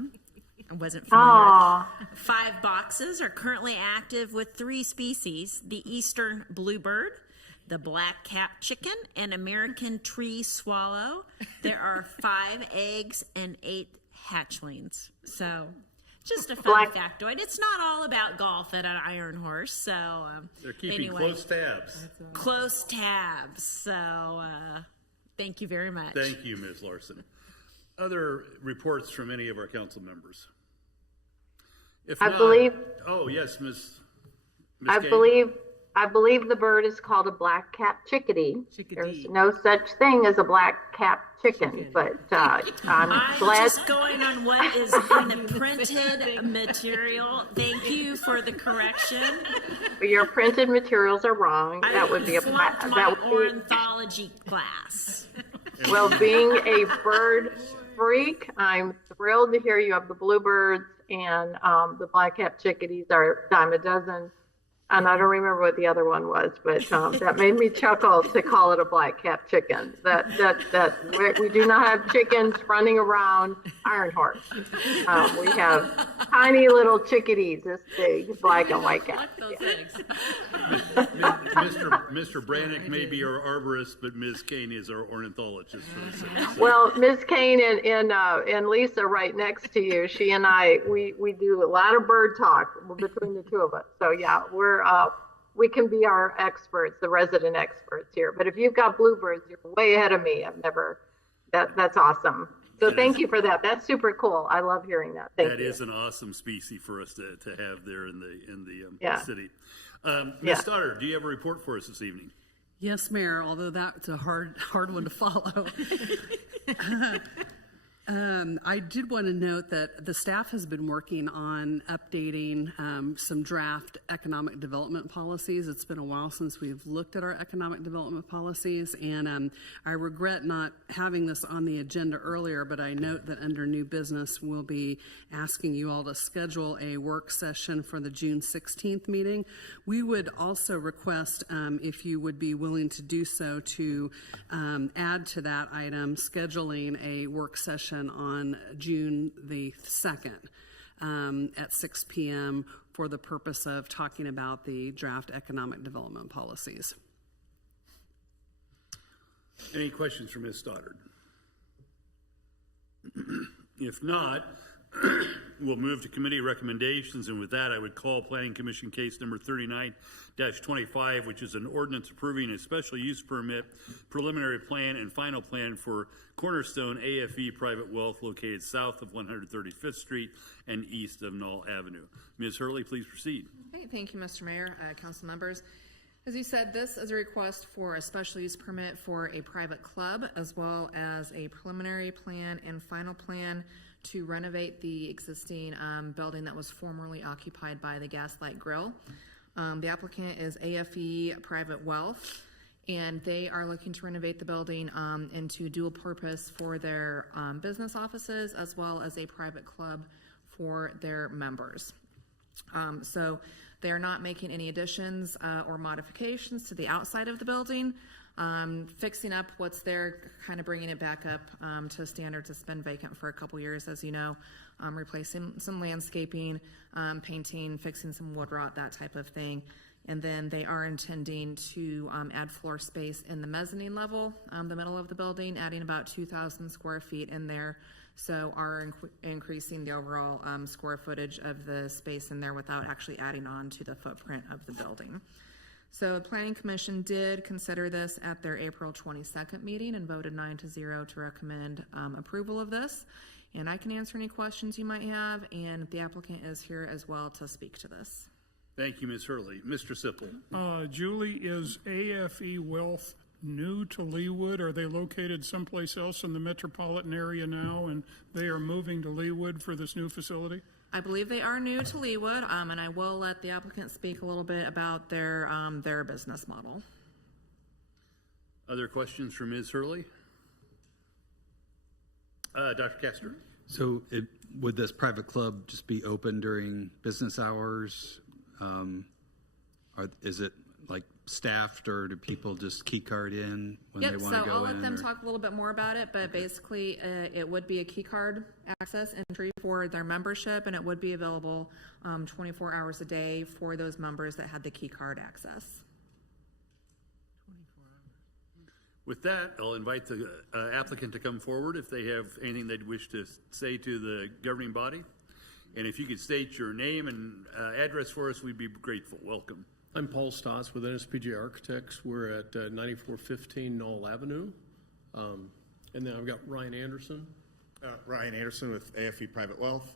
wasn't familiar. 5 boxes are currently active with 3 species: the eastern bluebird, the black-capped chicken, and American tree swallow. There are 5 eggs and 8 hatchlings. So just a fun factoid. It's not all about golf at an Iron Horse. So they're keeping close tabs. Close tabs. So thank you very much. Thank you, Ms. Larson. Other reports from any of our council members? If I not, believe. Oh yes, Ms. I Kane. believe I believe the bird is called a black-capped chickadee. Chickadee. There's no such thing as a black-capped chicken, but I'm glad. just going on what is in the printed material. Thank you for the correction. Your printed materials are wrong. That would be a flunked that my would be, ornithology class. well, being a bird freak, I'm thrilled to hear you have the bluebirds and the black-capped chickadees are dime a dozen. And I don't remember what the other one was, but that made me chuckle to call it a black-capped chicken. We do not have chickens running around Iron Horse. We have tiny little chickadees this big, black and white caps. Mr. Brannick may be our arborist, but Ms. Kane is our ornithologist for the city. Well, Ms. Kane and Lisa right next to you, she and I, we do a lot of bird talk between the two of us. So yeah, we can be our experts, the resident experts here. But if you've got bluebirds, you're way ahead of me. That's awesome. So thank you for that. That's super cool. I love hearing that. Thank you. That is an awesome species for us to have there in the Yeah. city. Ms. Stoddard, do you have a report for us this evening? Yes, Mayor, although that's a hard one to follow. I did want to note that the staff has been working on updating some draft economic development policies. It's been a while since we've looked at our economic development policies, and I regret not having this on the agenda earlier, but I note that under new business, we'll be asking you all to schedule a work session for the June 16th meeting. We would also request, if you would be willing to do so, to add to that item scheduling a work session on June the 2nd at 6 p.m. for the purpose of talking about the draft economic development policies. Any questions for Ms. Stoddard? If not, we'll move to committee recommendations, and with that, I would call Planning Commission case number 39-25, which is an ordinance approving a special use permit, preliminary plan, and final plan for Cornerstone AFE Private Wealth located south of 135th Street and east of Knoll Avenue. Ms. Hurley, please proceed. Okay, thank you, Mr. Mayor, council members. As you said, this is a request for a special use permit for a private club, as well as a preliminary plan and final plan to renovate the existing building that was formerly occupied by the Gaslight Grill. The applicant is AFE Private Wealth, and they are looking to renovate the building into dual purpose for their business offices, as well as a private club for their members. So they are not making any additions or modifications to the outside of the building. Fixing up what's there, kind of bringing it back up to standards. It's been vacant for a couple years, as you know, replacing some landscaping, painting, fixing some wood rot, that type of thing. And then they are intending to add floor space in the mezzanine level, the middle of the building, adding about 2,000 square feet in there. So are increasing the overall square footage of the space in there without actually adding on to the footprint of the building. So the Planning Commission did consider this at their April 22nd meeting and voted 9-0 to recommend approval of this. And I can answer any questions you might have, and the applicant is here as well to speak to this. Thank you, Ms. Hurley. Mr. Sipple. Julie, is AFE Wealth new to Leawood? Are they located someplace else in the metropolitan area now, and they are moving to Leawood for this new facility? I believe they are new to Leawood, and I will let the applicant speak a little bit about their business model. Other questions for Ms. Hurley? Dr. Castor. So would this private club just be open during business hours? Is it like staffed, or do people just key card in when they want to go in? Yep, so I'll let them talk a little bit more about it, but basically it would be a key card access entry for their membership, and it would be available 24 hours a day for those members that had the key card access. With that, I'll invite the applicant to come forward if they have anything they'd wish to say to the governing body. And if you could state your name and address for us, we'd be grateful. Welcome. I'm Paul Stoss with NSPG Architects. We're at 9415 Knoll Avenue. And then I've got Ryan Anderson. Ryan Anderson with AFE Private Wealth,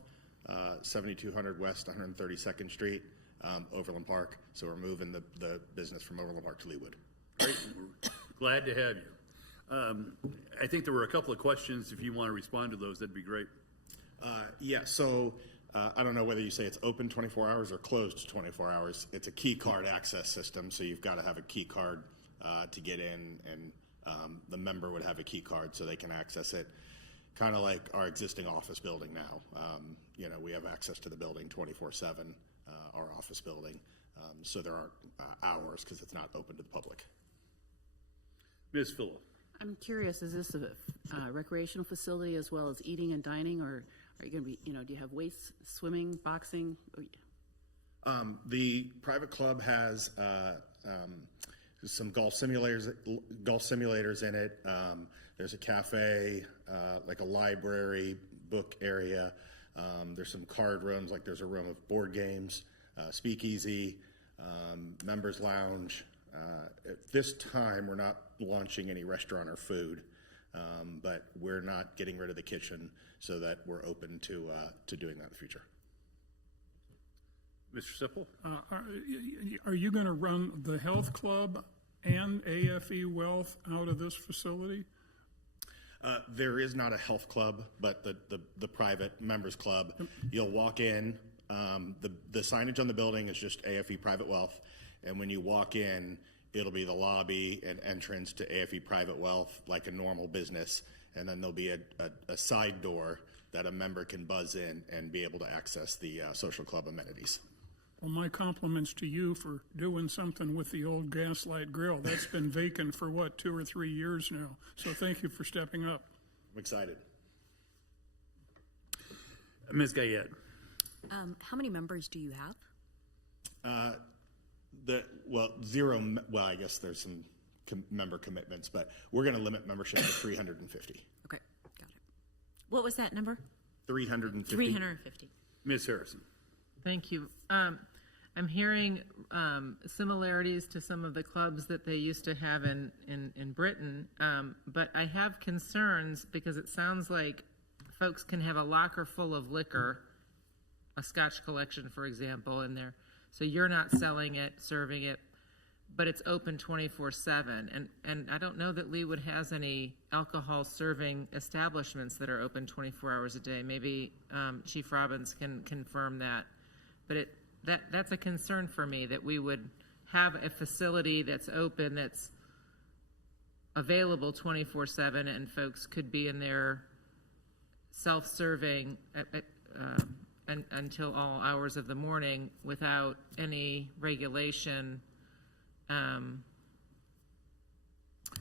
7200 West 132nd Street. Overland Park. So we're moving the business from Overland Park to Leawood. Great. We're glad to have you. I think there were a couple of questions. If you want to respond to those, that'd be great. Yeah, so I don't know whether you say it's open 24 hours or closed 24 hours. It's a key card access system, so you've got to have a key card to get in, and the member would have a key card so they can access it, kind of like our existing office building now. We have access to the building 24/7, our office building, so there aren't hours because it's not open to the public. Ms. Phillip. I'm curious, is this a recreational facility as well as eating and dining, or are you going to be, do you have weights, swimming, boxing? The private club has some golf simulators in it. There's a cafe, like a library, book area. There's some card rooms, like there's a room of board games, speakeasy, members lounge. At this time, we're not launching any restaurant or food, but we're not getting rid of the kitchen, so that we're open to doing that in the future. Mr. Sipple? Are you going to run the health club and AFE Wealth out of this facility? There is not a health club, but the private members club. You'll walk in. The signage on the building is just AFE Private Wealth, and when you walk in, it'll be the lobby and entrance to AFE Private Wealth like a normal business, and then there'll be a side door that a member can buzz in and be able to access the social club amenities. Well, my compliments to you for doing something with the old Gaslight Grill. That's been vacant for, 2 or 3 years now. So thank you for stepping up. I'm excited. Ms. Gayed. How many members do you have? Zero. Well, I guess there's some member commitments, but we're going to limit membership to 350. Okay, got it. What was that number? 350. 350. Ms. Harrison. Thank you. I'm hearing similarities to some of the clubs that they used to have in Britain, but I have concerns because it sounds like folks can have a locker full of liquor, a Scotch collection, for example, in there. So you're not selling it, serving it, but it's open 24/7. And I don't know that Leawood has any alcohol serving establishments that are open 24 hours a day. Maybe Chief Robbins can confirm that. But that's a concern for me, that we would have a facility that's open, that's available 24/7, and folks could be in there self-serving until all hours of the morning without any regulation.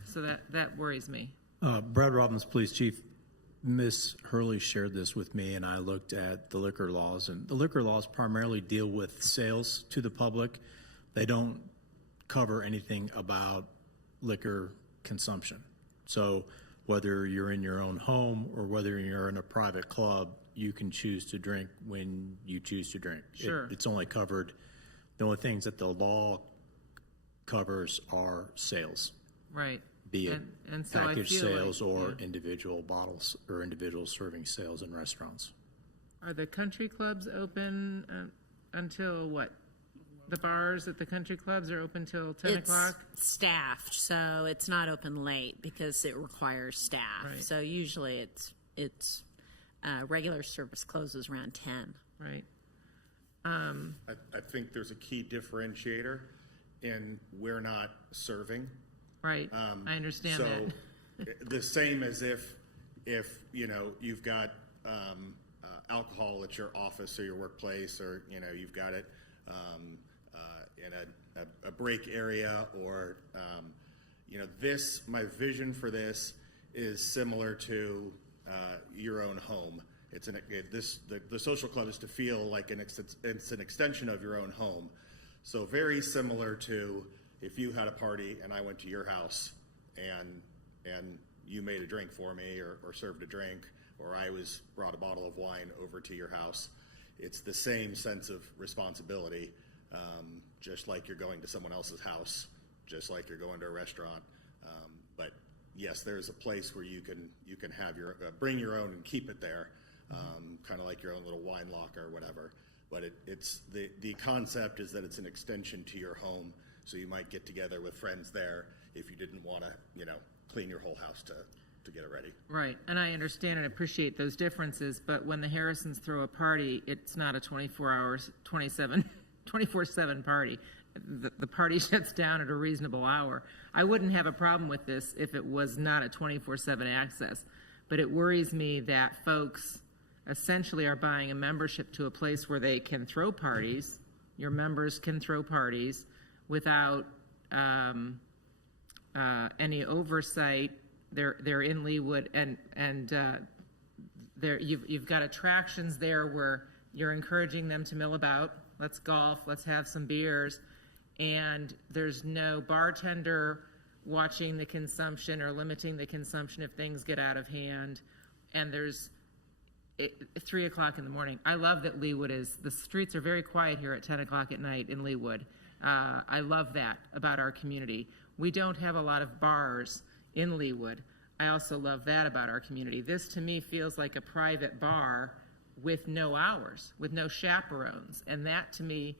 So that worries me. Brad Robbins, Police Chief. Ms. Hurley shared this with me, and I looked at the liquor laws, and the liquor laws primarily deal with sales to the public. They don't cover anything about liquor consumption. So whether you're in your own home or whether you're in a private club, you can choose to drink when you choose to drink. Sure. It's only covered, the only things that the law covers are sales. Right. Be it and so package I feel sales like, or yeah. individual bottles or individual serving sales in restaurants. Are the country clubs open until what? The bars at the country clubs are open till 10 o'clock? It's staffed, so it's not open late because it requires staff. Right. So usually it's regular service closes around 10. Right. I think there's a key differentiator in we're not serving. Right. I understand that. The same as if you've got alcohol at your office or your workplace, or you've got it in a break area, or my vision for this is similar to your own home. The social club is to feel like it's an extension of your own home. So very similar to if you had a party and I went to your house and you made a drink for me or served a drink, or I brought a bottle of wine over to your house, it's the same sense of responsibility, just like you're going to someone else's house, just like you're going to a restaurant. But yes, there's a place where you can have bring your own and keep it there, kind of like your own little wine locker or whatever. But it's the concept is that it's an extension to your home, so you might get together with friends there if you didn't want to, clean your whole house to get it ready. Right, and I understand and appreciate those differences, but when the Harrisons throw a party, it's not a 24/7 party. The party shuts down at a reasonable hour. I wouldn't have a problem with this if it was not a 24/7 access, but it worries me that folks essentially are buying a membership to a place where they can throw parties. Your members can throw parties without any oversight. They're in Leawood, and you've got attractions there where you're encouraging them to mill about. Let's golf. Let's have some beers, and there's no bartender watching the consumption or limiting the consumption if things get out of hand. And there's 3 o'clock in the morning. I love that Leawood the streets are very quiet here at 10 o'clock at night in Leawood. I love that about our community. We don't have a lot of bars in Leawood. I also love that about our community. This to me feels like a private bar with no hours, with no chaperones. And that to me,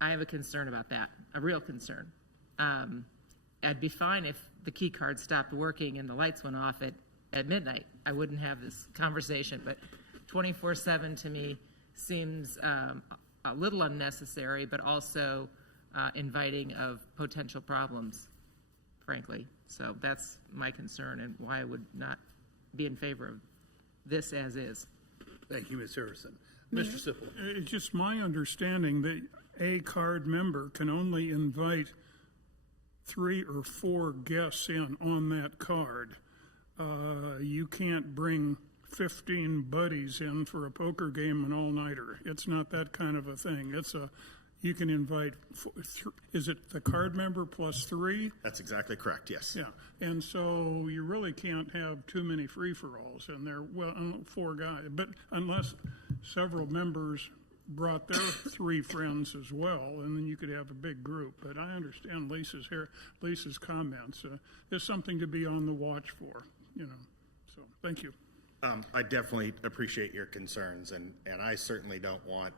I have a concern about that, a real concern. I'd be fine if the key card stopped working and the lights went off at midnight. I wouldn't have this conversation, but 24/7 to me seems a little unnecessary, but also inviting of potential problems, frankly. So that's my concern and why I would not be in favor of this as is. Thank you, Ms. Harrison. Mr. Sipple. It's just my understanding that a card member can only invite 3 or 4 guests in on that card. You can't bring 15 buddies in for a poker game, an all-nighter. It's not that kind of a thing. You can invite, is it the card member plus 3? That's exactly correct, yes. Yeah, and so you really can't have too many free-for-alls in there, 4 guys, but unless several members brought their 3 friends as well, and then you could have a big group. But I understand Lisa's comments. There's something to be on the watch for, so thank you. I definitely appreciate your concerns, and I certainly don't want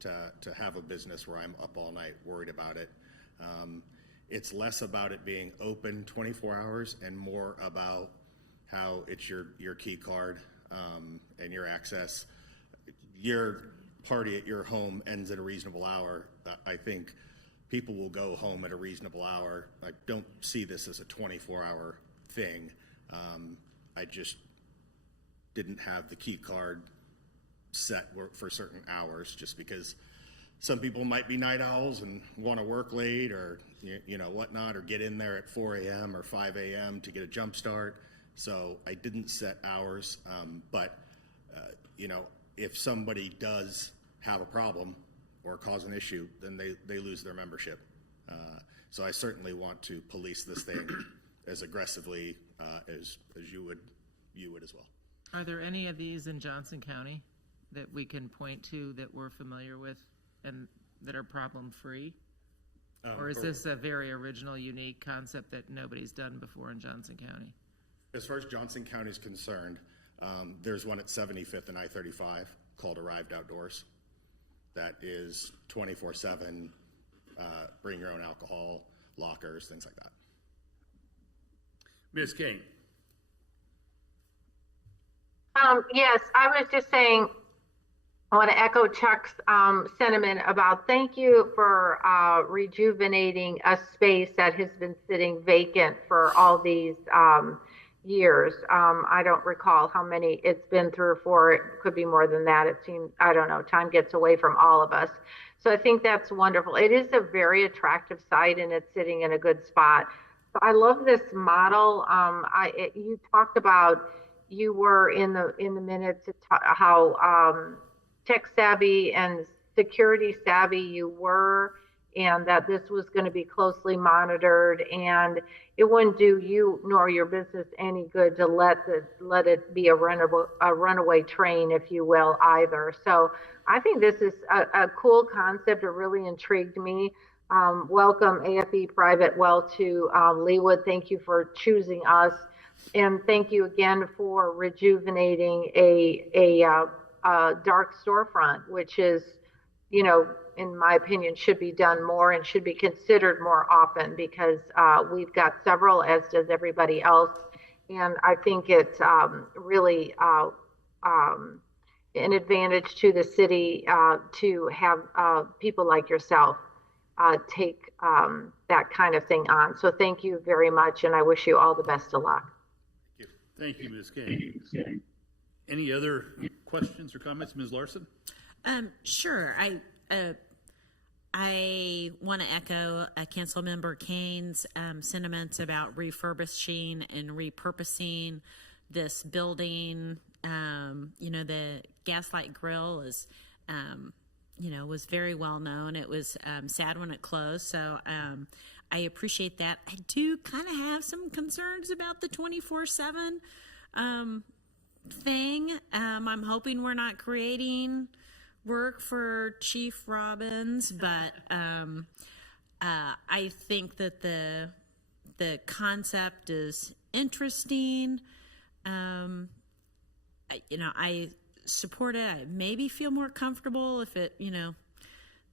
to have a business where I'm up all night worried about it. It's less about it being open 24 hours and more about how it's your key card and your access. Your party at your home ends at a reasonable hour. I think people will go home at a reasonable hour. I don't see this as a 24-hour thing. I just didn't have the key card set for certain hours just because some people might be night owls and want to work late or whatnot, or get in there at 4 a.m. or 5 a.m. to get a jump start. So I didn't set hours, but if somebody does have a problem or cause an issue, then they lose their membership. So I certainly want to police this thing as aggressively as you would as well. Are there any of these in Johnson County that we can point to that we're familiar with and that are problem-free? Or is this a very original, unique concept that nobody's done before in Johnson County? As far as Johnson County is concerned, there's one at 75th and I-35 called Arrived Outdoors that is 24/7, bring your own alcohol, lockers, things like that. Ms. Kane. Yes, I was just saying, I want to echo Chuck's sentiment about thank you for rejuvenating a space that has been sitting vacant for all these years. I don't recall how many it's been, 3 or 4. It could be more than that. It seems, I don't know, time gets away from all of us. So I think that's wonderful. It is a very attractive site and it's sitting in a good spot. So I love this model. You talked about, you were in the minutes how tech savvy and security savvy you were, and that this was going to be closely monitored, and it wouldn't do you nor your business any good to let it be a runaway train, if you will, either. So I think this is a cool concept. It really intrigued me. Welcome AFE Private Well to Leawood. Thank you for choosing us. And thank you again for rejuvenating a dark storefront, which is you know, in my opinion, should be done more and should be considered more often, because we've got several, as does everybody else. And I think it's really an advantage to the city to have people like yourself take that kind of thing on. So thank you very much, and I wish you all the best of luck. Thank you, Ms. Kane. Any other questions or comments, Ms. Larson? Sure. I want to echo Councilmember Kane's sentiments about refurbishing and repurposing this building. You know, the Gaslight Grill is, you know, was very well known. It was sad when it closed, so I appreciate that. I do kind of have some concerns about the 24/7 thing. I'm hoping we're not creating work for Chief Robbins, but I think that the concept is interesting. You know, I support it. I maybe feel more comfortable if it, you know,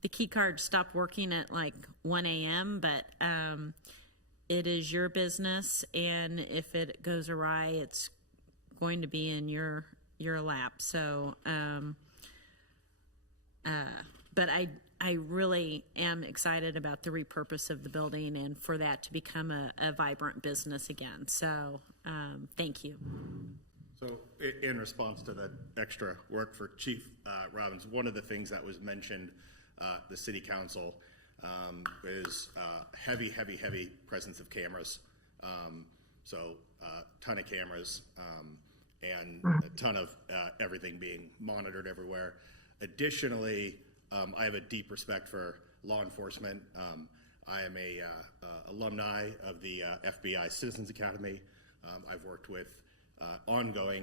the key card stopped working at like 1 a.m., but it is your business, and if it goes awry, it's going to be in your lap. So, but I really am excited about the repurpose of the building and for that to become a vibrant business again. So, thank you. So in response to that extra work for Chief Robbins, one of the things that was mentioned, the city council, is heavy presence of cameras. So ton of cameras and a ton of everything being monitored everywhere. Additionally, I have a deep respect for law enforcement. I am a alumni of the FBI Citizens Academy. I've worked with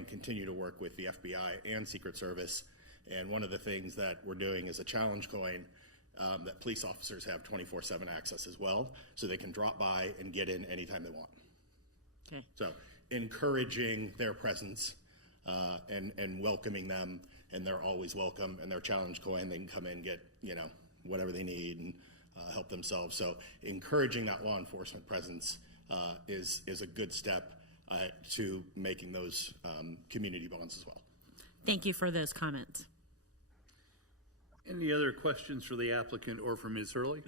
continue to work with the FBI and Secret Service. And one of the things that we're doing is a challenge coin that police officers have 24/7 access as well, so they can drop by and get in anytime they want. Okay. So encouraging their presence and welcoming them, and they're always welcome. And their challenge coin, they can come in, get, you know, whatever they need and help themselves. So encouraging that law enforcement presence is a good step to making those community bonds as well. Thank you for those comments. Any other questions for the applicant or for Ms. Hurley?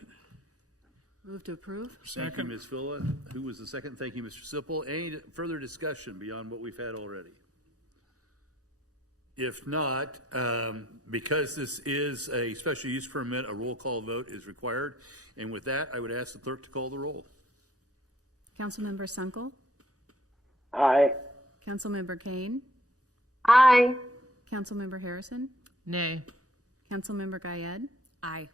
Move to approve. Thank you, Ms. Villa. Who was the second? Thank you, Mr. Sipple. Any further discussion beyond what we've had already? If not, because this is a special use permit, a roll call vote is required. And with that, I would ask the clerk to call the roll. Councilmember Sunkel? Aye. Councilmember Kane? Aye. Councilmember Harrison? Nay. Councilmember Guyed? Aye.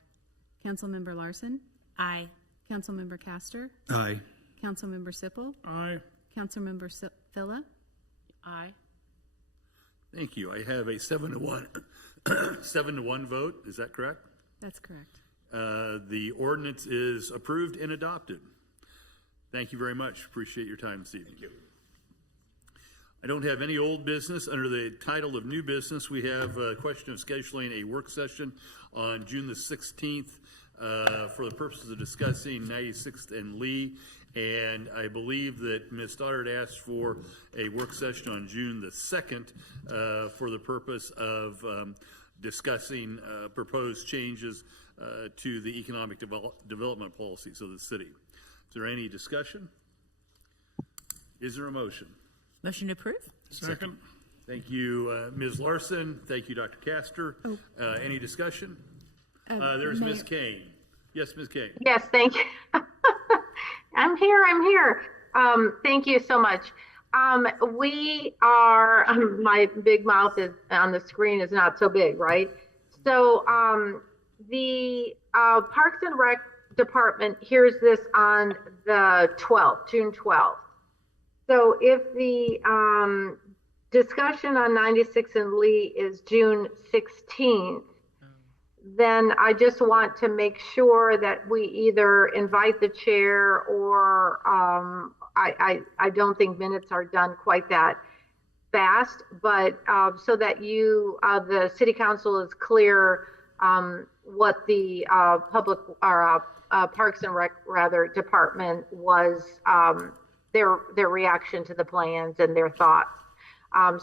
Councilmember Larson? Aye. Councilmember Castor? Aye. Councilmember Sipple? Aye. Councilmember Villa? Aye. Thank you. I have a 7-1, 7-1 vote. Is that correct? That's correct. The ordinance is approved and adopted. Thank you very much. Appreciate your time this evening. Thank you. I don't have any old business. Under the title of new business, we have a question of scheduling a work session on June the 16th for the purposes of discussing 96th and Lee. And I believe that Ms. Stoddard asked for a work session on June the 2nd for the purpose of discussing proposed changes to the economic development policies of the city. Is there any discussion? Is there a motion? Motion to approve. Second. Thank you, Ms. Larson. Thank you, Dr. Castor. Any discussion? There's Mayor. Ms. Kane. Yes, Ms. Kane. Yes, thank you. I'm here. Thank you so much. We are, my big mouth is on the screen is not so big, right? So the Parks and Rec Department hears this on the 12th, June 12th. So if the discussion on 96 and Lee is June 16th, then I just want to make sure that we either invite the chair or I don't think minutes are done quite that fast, but so that you, the city council is clear what the public or Parks and Rec department was their reaction to the plans and their thoughts.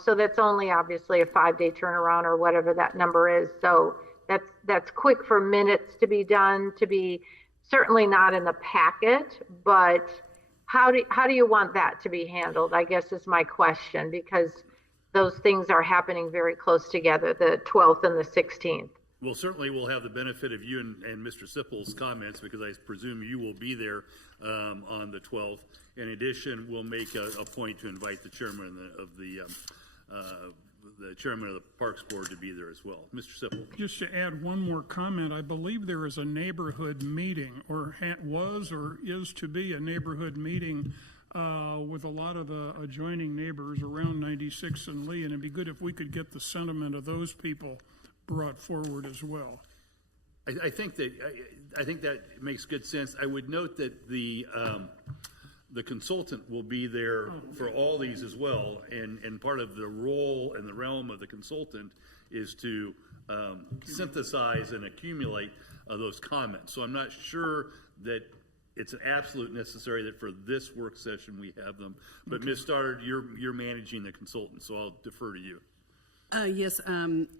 So that's only obviously a 5-day turnaround or whatever that number is. So that's quick for minutes to be done, to be certainly not in the packet, but how do you want that to be handled, I guess is my question, because those things are happening very close together, the 12th and the 16th. Well, certainly we'll have the benefit of you and Mr. Sippel's comments, because I presume you will be there on the 12th. In addition, we'll make a point to invite the chairman of the chairman of the Parks Board to be there as well. Mr. Sippel. Just to add one more comment, I believe there is a neighborhood meeting, or was or is to be a neighborhood meeting with a lot of the adjoining neighbors around 96 and Lee, and it'd be good if we could get the sentiment of those people brought forward as well. I think that makes good sense. I would note that the consultant will be there for all these as well, and part of the role and the realm of the consultant is to synthesize and accumulate those comments. So I'm not sure that it's an absolute necessary that for this work session we have them. But Ms. Stoddard, you're managing the consultant, so I'll defer to you. Yes,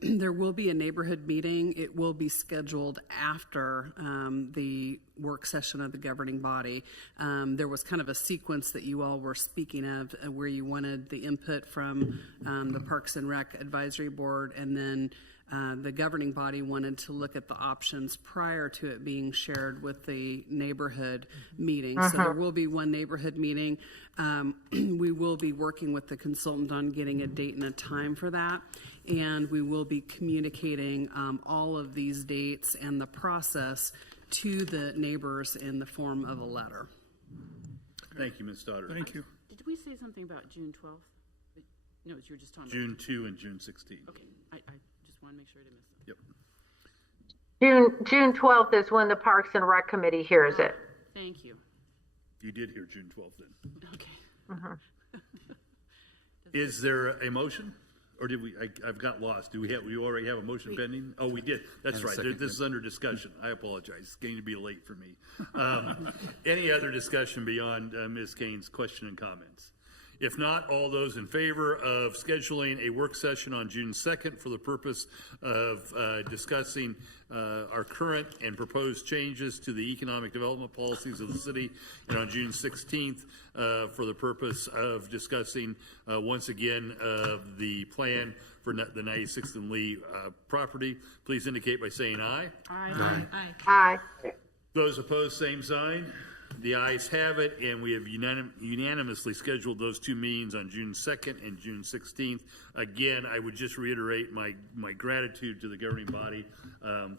there will be a neighborhood meeting. It will be scheduled after the work session of the governing body. There was kind of a sequence that you all were speaking of where you wanted the input from the Parks and Rec Advisory Board, and then the governing body wanted to look at the options prior to it being shared with the neighborhood meeting. So there will be one neighborhood meeting. We will be working with the consultant on getting a date and a time for that. And we will be communicating all of these dates and the process to the neighbors in the form of a letter. Thank you, Ms. Stoddard. Thank you. Did we say something about June 12th? No, you were just talking June 2 and June 16. Okay, I just want to make sure I didn't miss that. Yep. June 12th is when the Parks and Rec Committee hears it. Thank you. You did hear June 12th then. Okay. Is there a motion? Or did we, I've got lost. We already have a motion pending? Oh, we did. That's right. This is under discussion. I apologize. It's getting to be late for me. Any other discussion beyond Ms. Kane's question and comments? If not, all those in favor of scheduling a work session on June 2nd for the purpose of discussing our current and proposed changes to the economic development policies of the city, and on June 16th for the purpose of discussing once again the plan for the 96th and Lee property, please indicate by saying aye. Aye. Aye. Those opposed, same sign. The ayes have it, and we have unanimously scheduled those two meetings on June 2nd and June 16th. Again, I would just reiterate my gratitude to the governing body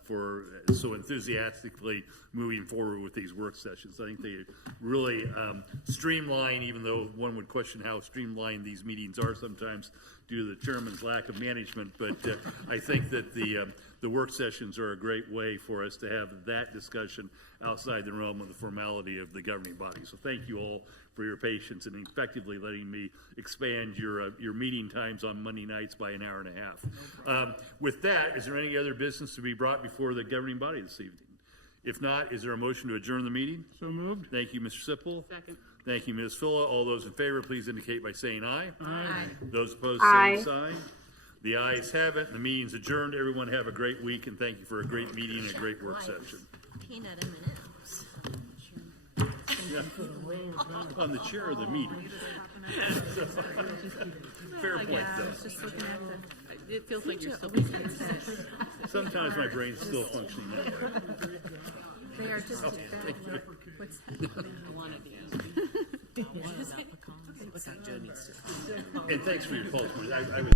for so enthusiastically moving forward with these work sessions. I think they really streamline, even though one would question how streamlined these meetings are sometimes due to the chairman's lack of management. But I think that the work sessions are a great way for us to have that discussion outside the realm of the formality of the governing body. So thank you all for your patience in effectively letting me expand your meeting times on Monday nights by an hour and a half. With that, is there any other business to be brought before the governing body this evening? If not, is there a motion to adjourn the meeting? So moved. Thank you, Mr. Sippel. Second. Thank you, Ms. Phila. All those in favor, please indicate by saying aye. Aye. Those opposed, Aye. same sign. The ayes have it. The meeting's adjourned. Everyone have a great week, and thank you for a great meeting and a great work session. Peanut M&Ms. On the chair of the meeting. Fair point, though. It feels like you're still. Sometimes my brain's still functioning that way. They are just. Thank you. What's that? One of you. And thanks for your call. I was